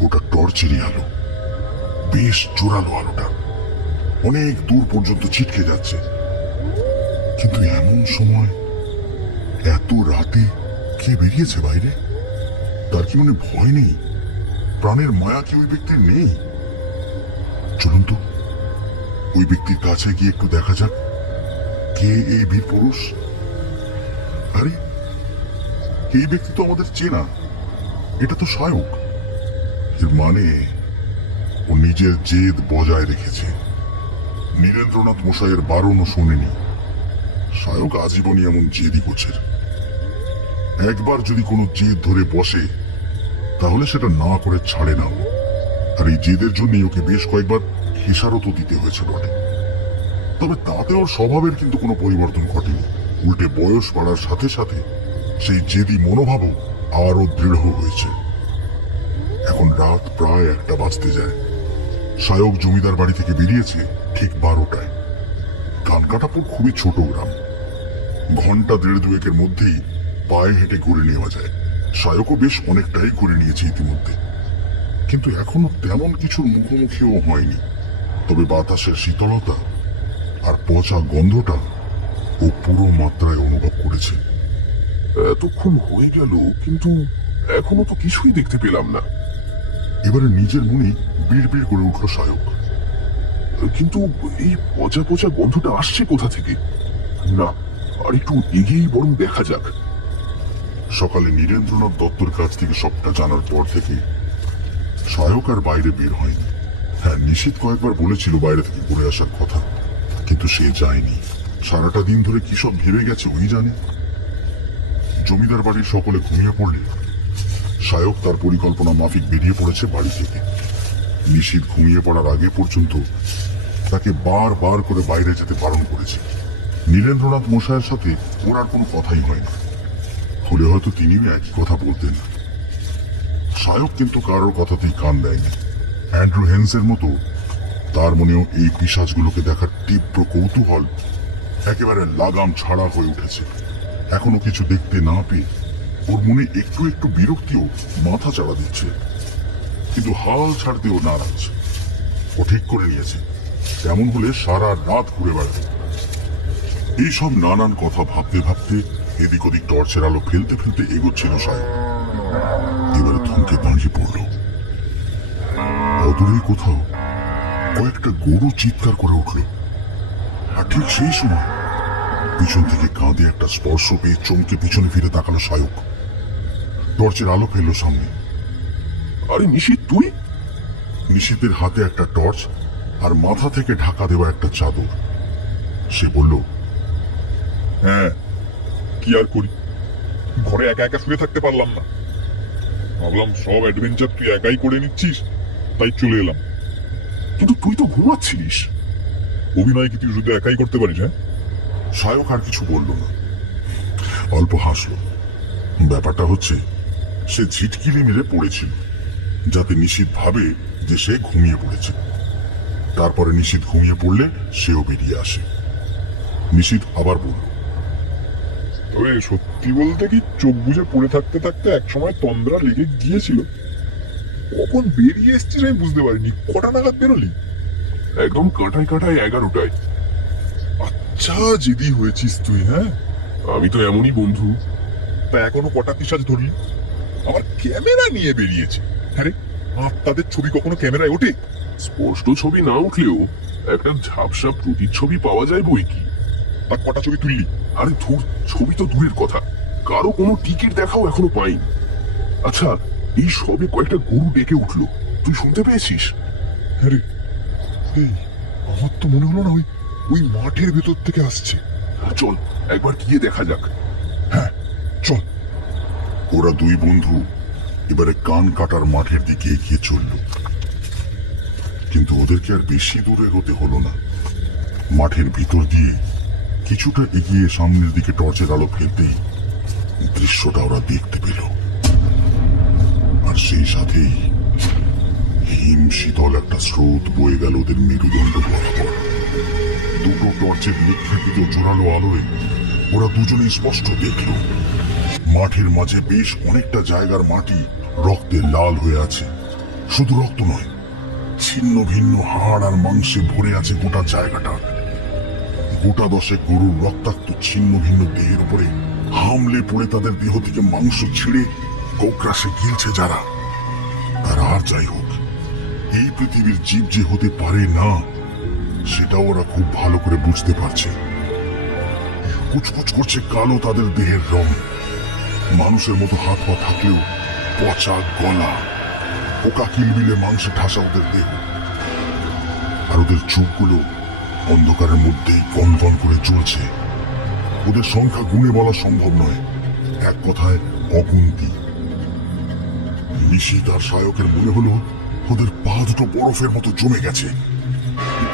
ওটা টর্চেরই আলো, বেশ জোরালো আলোটা, অনেক দূর পর্যন্ত ছিটকে যাচ্ছে। কিন্তু এমন সময় এত রাতে কে বেরিয়েছে বাইরে? তার কি মনে ভয় নেই? প্রাণের মায়া কি ওই ব্যক্তির নেই? চলুন তো ওই ব্যক্তির কাছে গিয়ে একটু দেখা যাক কে এই বীর পুরুষ। আরে, এই ব্যক্তি তো আমাদের চেনা, এটা তো সায়ক। এর মানে ও নিজের জেদ বজায় রেখেছে, নীরেন্দ্রনাথ মশাইয়ের বারণও শোনেনি। সায়ক আজীবনই এমন জেদি গোছের। একবার যদি কোনো জেদ ধরে বসে তাহলে সেটা না করে ছাড়ে না। আর এই জেদের জন্যই ওকে বেশ কয়েকবার খেসারতও দিতে হয়েছে বটে। তবে তাতে ওর স্বভাবের কিন্তু কোনো পরিবর্তন ঘটেনি। উল্টে বয়স বাড়ার সাথে সাথে সেই জেদি মনোভাবও আরো দৃঢ় হয়েছে। এখন রাত প্রায় 1টা বাজতে যায়। সায়ক জমিদার বাড়ি থেকে বেরিয়েছে ঠিক 12টায়। কানকাটাপুর খুবই ছোট গ্রাম, ঘন্টা 1.5-2 মধ্যেই পায়ে হেঁটে ঘুরে নেওয়া যায়। সায়কও বেশ অনেকটাই করে নিয়েছে ইতিমধ্যে, কিন্তু এখনো তেমন কিছুর মুখোমুখিও হয়নি। তবে বাতাসের শীতলতা আর পচা গন্ধটা ও পুরো মাত্রায় অনুভব করেছে। এতক্ষণ হয়ে গেল, কিন্তু এখনো তো কিছুই দেখতে পেলাম না। এবারে নিজের মনে বিড়বিড় করে উঠল সায়ক। কিন্তু এই পচা পচা গন্ধটা আসছে কোথা থেকে? না, আর একটু এগিয়েই বরং দেখা যাক। সকালে নীরেন্দ্রনাথ দত্তর কাছ থেকে সবটা জানার পর থেকে সায়ক আর বাইরে বের হয়নি। হ্যাঁ, নিশীথ কয়েকবার বলেছিল বাইরে থেকে ঘুরে আসার কথা, কিন্তু সে যায়নি। সারাটা দিন ধরে কি সব ভেবে গেছে ওই জানে। জমিদার বাড়ির সকলে ঘুমিয়ে পড়লে সায়ক তার পরিকল্পনা মাফিক বেরিয়ে পড়েছে বাড়ি থেকে। নিশীথ ঘুমিয়ে পড়ার আগে পর্যন্ত তাকে বারবার করে বাইরে যেতে বারণ করেছে। নীরেন্দ্রনাথ মশাইয়ের সাথে ওনার কোনো কথাই হয় না, হলে হয়তো তিনিও একই কথা বলতেন। সায়ক কিন্তু কারোর কথাতেই কান দেয়নি। অ্যান্ড্রু হেন্সের মতো তার মনেও এই পিশাচগুলোকে দেখার তীব্র কৌতূহল একেবারে লাগাম ছাড়া হয়ে উঠেছে। এখনো কিছু দেখতে না পেয়ে ওর মনে একটু একটু বিরক্তিও মাথা চাড়া দিচ্ছে, কিন্তু হাল ছাড়তেও নারাজ। ও ঠিক করে নিয়েছে তেমন হলে সারা রাত ঘুরে বেড়াবে। এইসব নানান কথা ভাবতে ভাবতে এদিক ওদিক টর্চের আলো ফেলতে ফেলতে এগোচ্ছিল সায়ক। এবারে থমকে দাঁড়িয়ে পড়ল। অদূরে কোথাও কয়েকটা গরু চিৎকার করে উঠল, আর ঠিক সেই সময় পিছন থেকে কাঁধে একটা স্পর্শ পেয়ে চমকে পিছনে ফিরে তাকালো সায়ক। টর্চের আলো ফেললো সামনে। আরে নিশীথ, তুই? নিশীথের হাতে একটা টর্চ আর মাথা থেকে ঢাকা দেওয়া একটা চাদর। সে বলল, হ্যাঁ, কি আর করি, ঘরে একা একা শুয়ে থাকতে পারলাম না। ভাবলাম সব অ্যাডভেঞ্চার তুই একাই করে নিচ্ছিস, তাই চলে এলাম। কিন্তু তুই তো ঘুমাচ্ছিলিস। অভিনয় কি তুই শুধু একাই করতে পারিস? হ্যাঁ, সায়ক আর কিছু বলল না, অল্প হাসল। ব্যাপারটা হচ্ছে সে ঝিটকিলি মেরে পড়েছিল যাতে নিশীথ ভাবে যে সে ঘুমিয়ে পড়েছে। তারপরে নিশীথ ঘুমিয়ে পড়লে সেও বেরিয়ে আসে। নিশীথ আবার বলল, তবে সত্যি বলতে কি, চোখ বুঝে পড়ে থাকতে থাকতে এক সময় তন্দ্রা লেগে গিয়েছিল। কখন বেরিয়ে এসছিস আমি বুঝতে পারিনি। কটা নাগাদ বেরোলি? একদম কাঁটায় কাঁটায় 11টায়। আচ্ছা, জেদি হয়েছিস তুই। হ্যাঁ, আমি তো এমনই বন্ধু। তা এখনো কটা পিশাচ ধরলি? আমার ক্যামেরা নিয়ে বেরিয়েছে। হ্যাঁ রে, তাদের ছবি কখনো ক্যামেরায় ওঠে? স্পষ্ট ছবি না উঠলেও একটা ঝাপসা প্রতিচ্ছবি পাওয়া যায় বই কি। তার কটা ছবি তুললি? আরে ধুর, ছবি তো দূরের কথা, কারো কোনো টিকিট দেখাও এখনো পাইনি। আচ্ছা, এই সবে কয়েকটা গরু ডেকে উঠলো, তুই শুনতে পেয়েছিস? হ্যাঁ রে, এই আমার তো মনে হলো না ওই ওই মাঠের ভেতর থেকে আসছে। চল একবার গিয়ে দেখা যাক। হ্যাঁ চল। ওরা দুই বন্ধু এবারে কান কাটার মাঠের দিকে এগিয়ে চলল, কিন্তু ওদেরকে আর বেশি দূরে এগোতে হলো না। মাঠের ভিতর দিয়ে কিছুটা এগিয়ে সামনের দিকে টর্চের আলো ফেলতেই দৃশ্যটা ওরা দেখতে পেল। আর সেই সাথেই হিম শীতল একটা স্রোত বয়ে গেল ওদের মেরুদণ্ড বরাবর। দুটো টর্চের নিক্ষেপিত জোরালো আলোয় ওরা দুজনেই স্পষ্ট দেখল মাঠের মাঝে বেশ অনেকটা জায়গার মাটি রক্তে লাল হয়ে আছে। শুধু রক্ত নয়, ছিন্ন ভিন্ন হাড় আর মাংসে ভরে আছে গোটা জায়গাটা। গোটা 10 গরুর রক্তাক্ত ছিন্ন ভিন্ন দেহের উপরে হামলে পড়ে তাদের দেহ থেকে মাংস ছিঁড়ে গোগ্রাসে গিলছে যারা। তারা আর যাই হোক, এই পৃথিবীর জীব যে হতে পারে না সেটা ওরা খুব ভালো করে বুঝতে পারছে। কুচকুচ করছে কালো তাদের দেহের রং। মানুষের মতো হাত পা থাকলেও পচা গলা, পোকা কিলবিলে মাংসে ঠাসা ওদের দেহ। আর ওদের চোখগুলো অন্ধকারের মধ্যেই কন কন করে চলছে। ওদের সংখ্যা গুণে বলা সম্ভব নয়, এক কথায় অগুন্তি। নিশি তার সায়কের মনে হলো ওদের পা দুটো বরফের মতো জমে গেছে।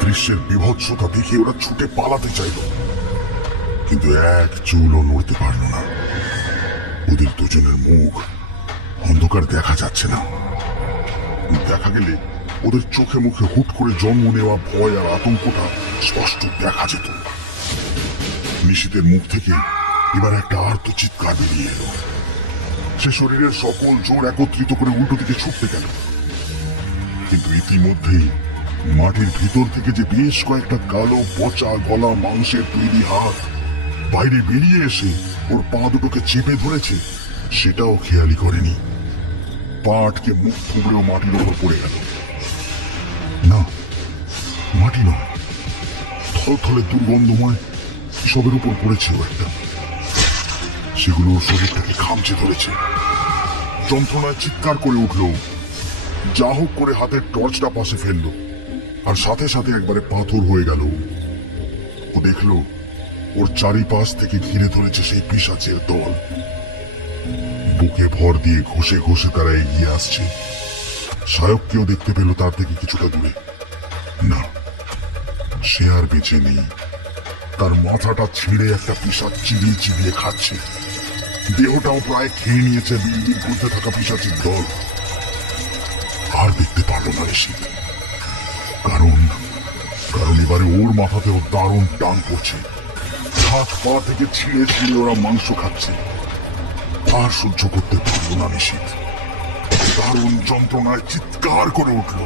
দৃশ্যের বিভৎসতা দেখে ওরা ছুটে পালাতে চাইল, কিন্তু এক চুলও নড়তে পারল না। ওদের দুজনের মুখ অন্ধকার দেখা যাচ্ছে না, দেখা গেলে ওদের চোখে মুখে হুট করে জন্ম নেওয়া ভয় আর আতঙ্কটা স্পষ্ট দেখা যেত। নিশীথের মুখ থেকে এবার একটা আর্ত চিৎকার বেরিয়ে এলো। সে শরীরের সকল জোর একত্রিত করে উল্টো দিকে ছুটতে গেল, কিন্তু ইতিমধ্যেই মাটির ভিতর থেকে যে বেশ কয়েকটা কালো পচা গলা মাংসের তৈরি হাত বাইরে বেরিয়ে এসে ওর পা দুটোকে চেপে ধরেছে, সেটাও খেয়ালি করেনি। পা আটকে মুখ থুবড়েও মাটির ওপর পড়ে গেল। না, মাটি নয়, থলথলে দুর্গন্ধময় সবের উপর পড়েছিল একটা। সেগুলো ওর শরীরটাকে খামচে ধরেছে। যন্ত্রণায় চিৎকার করে উঠল, যা হোক করে হাতের টর্চটা পাশে ফেললো, আর সাথে সাথে একবারে পাথর হয়ে গেল। ও দেখলো ওর চারিপাশ থেকে ঘিরে ধরেছে সেই পিশাচের দল। বুকে ভর দিয়ে ঘষে ঘষে তারা এগিয়ে আসছে। সায়ককেও দেখতে পেল তার থেকে কিছুটা দূরে। না, সে আর বেঁচে নেই। তার মাথাটা ছিঁড়ে একটা পিশাচ চিবিয়ে চিবিয়ে খাচ্ছে। দেহটাও প্রায় খেয়ে নিয়েছে বিল্ডিং করতে থাকা পিশাচের দল। আর দেখতে পারল না নিশীথ, কারণ এবারে ওর মাথাতেও দারুণ টান পড়ছে। হাত পা থেকে ছিঁড়ে ছিঁড়ে ওরা মাংস খাচ্ছে। আর সহ্য করতে পারল না নিশীথ, দারুণ যন্ত্রণায় চিৎকার করে উঠল।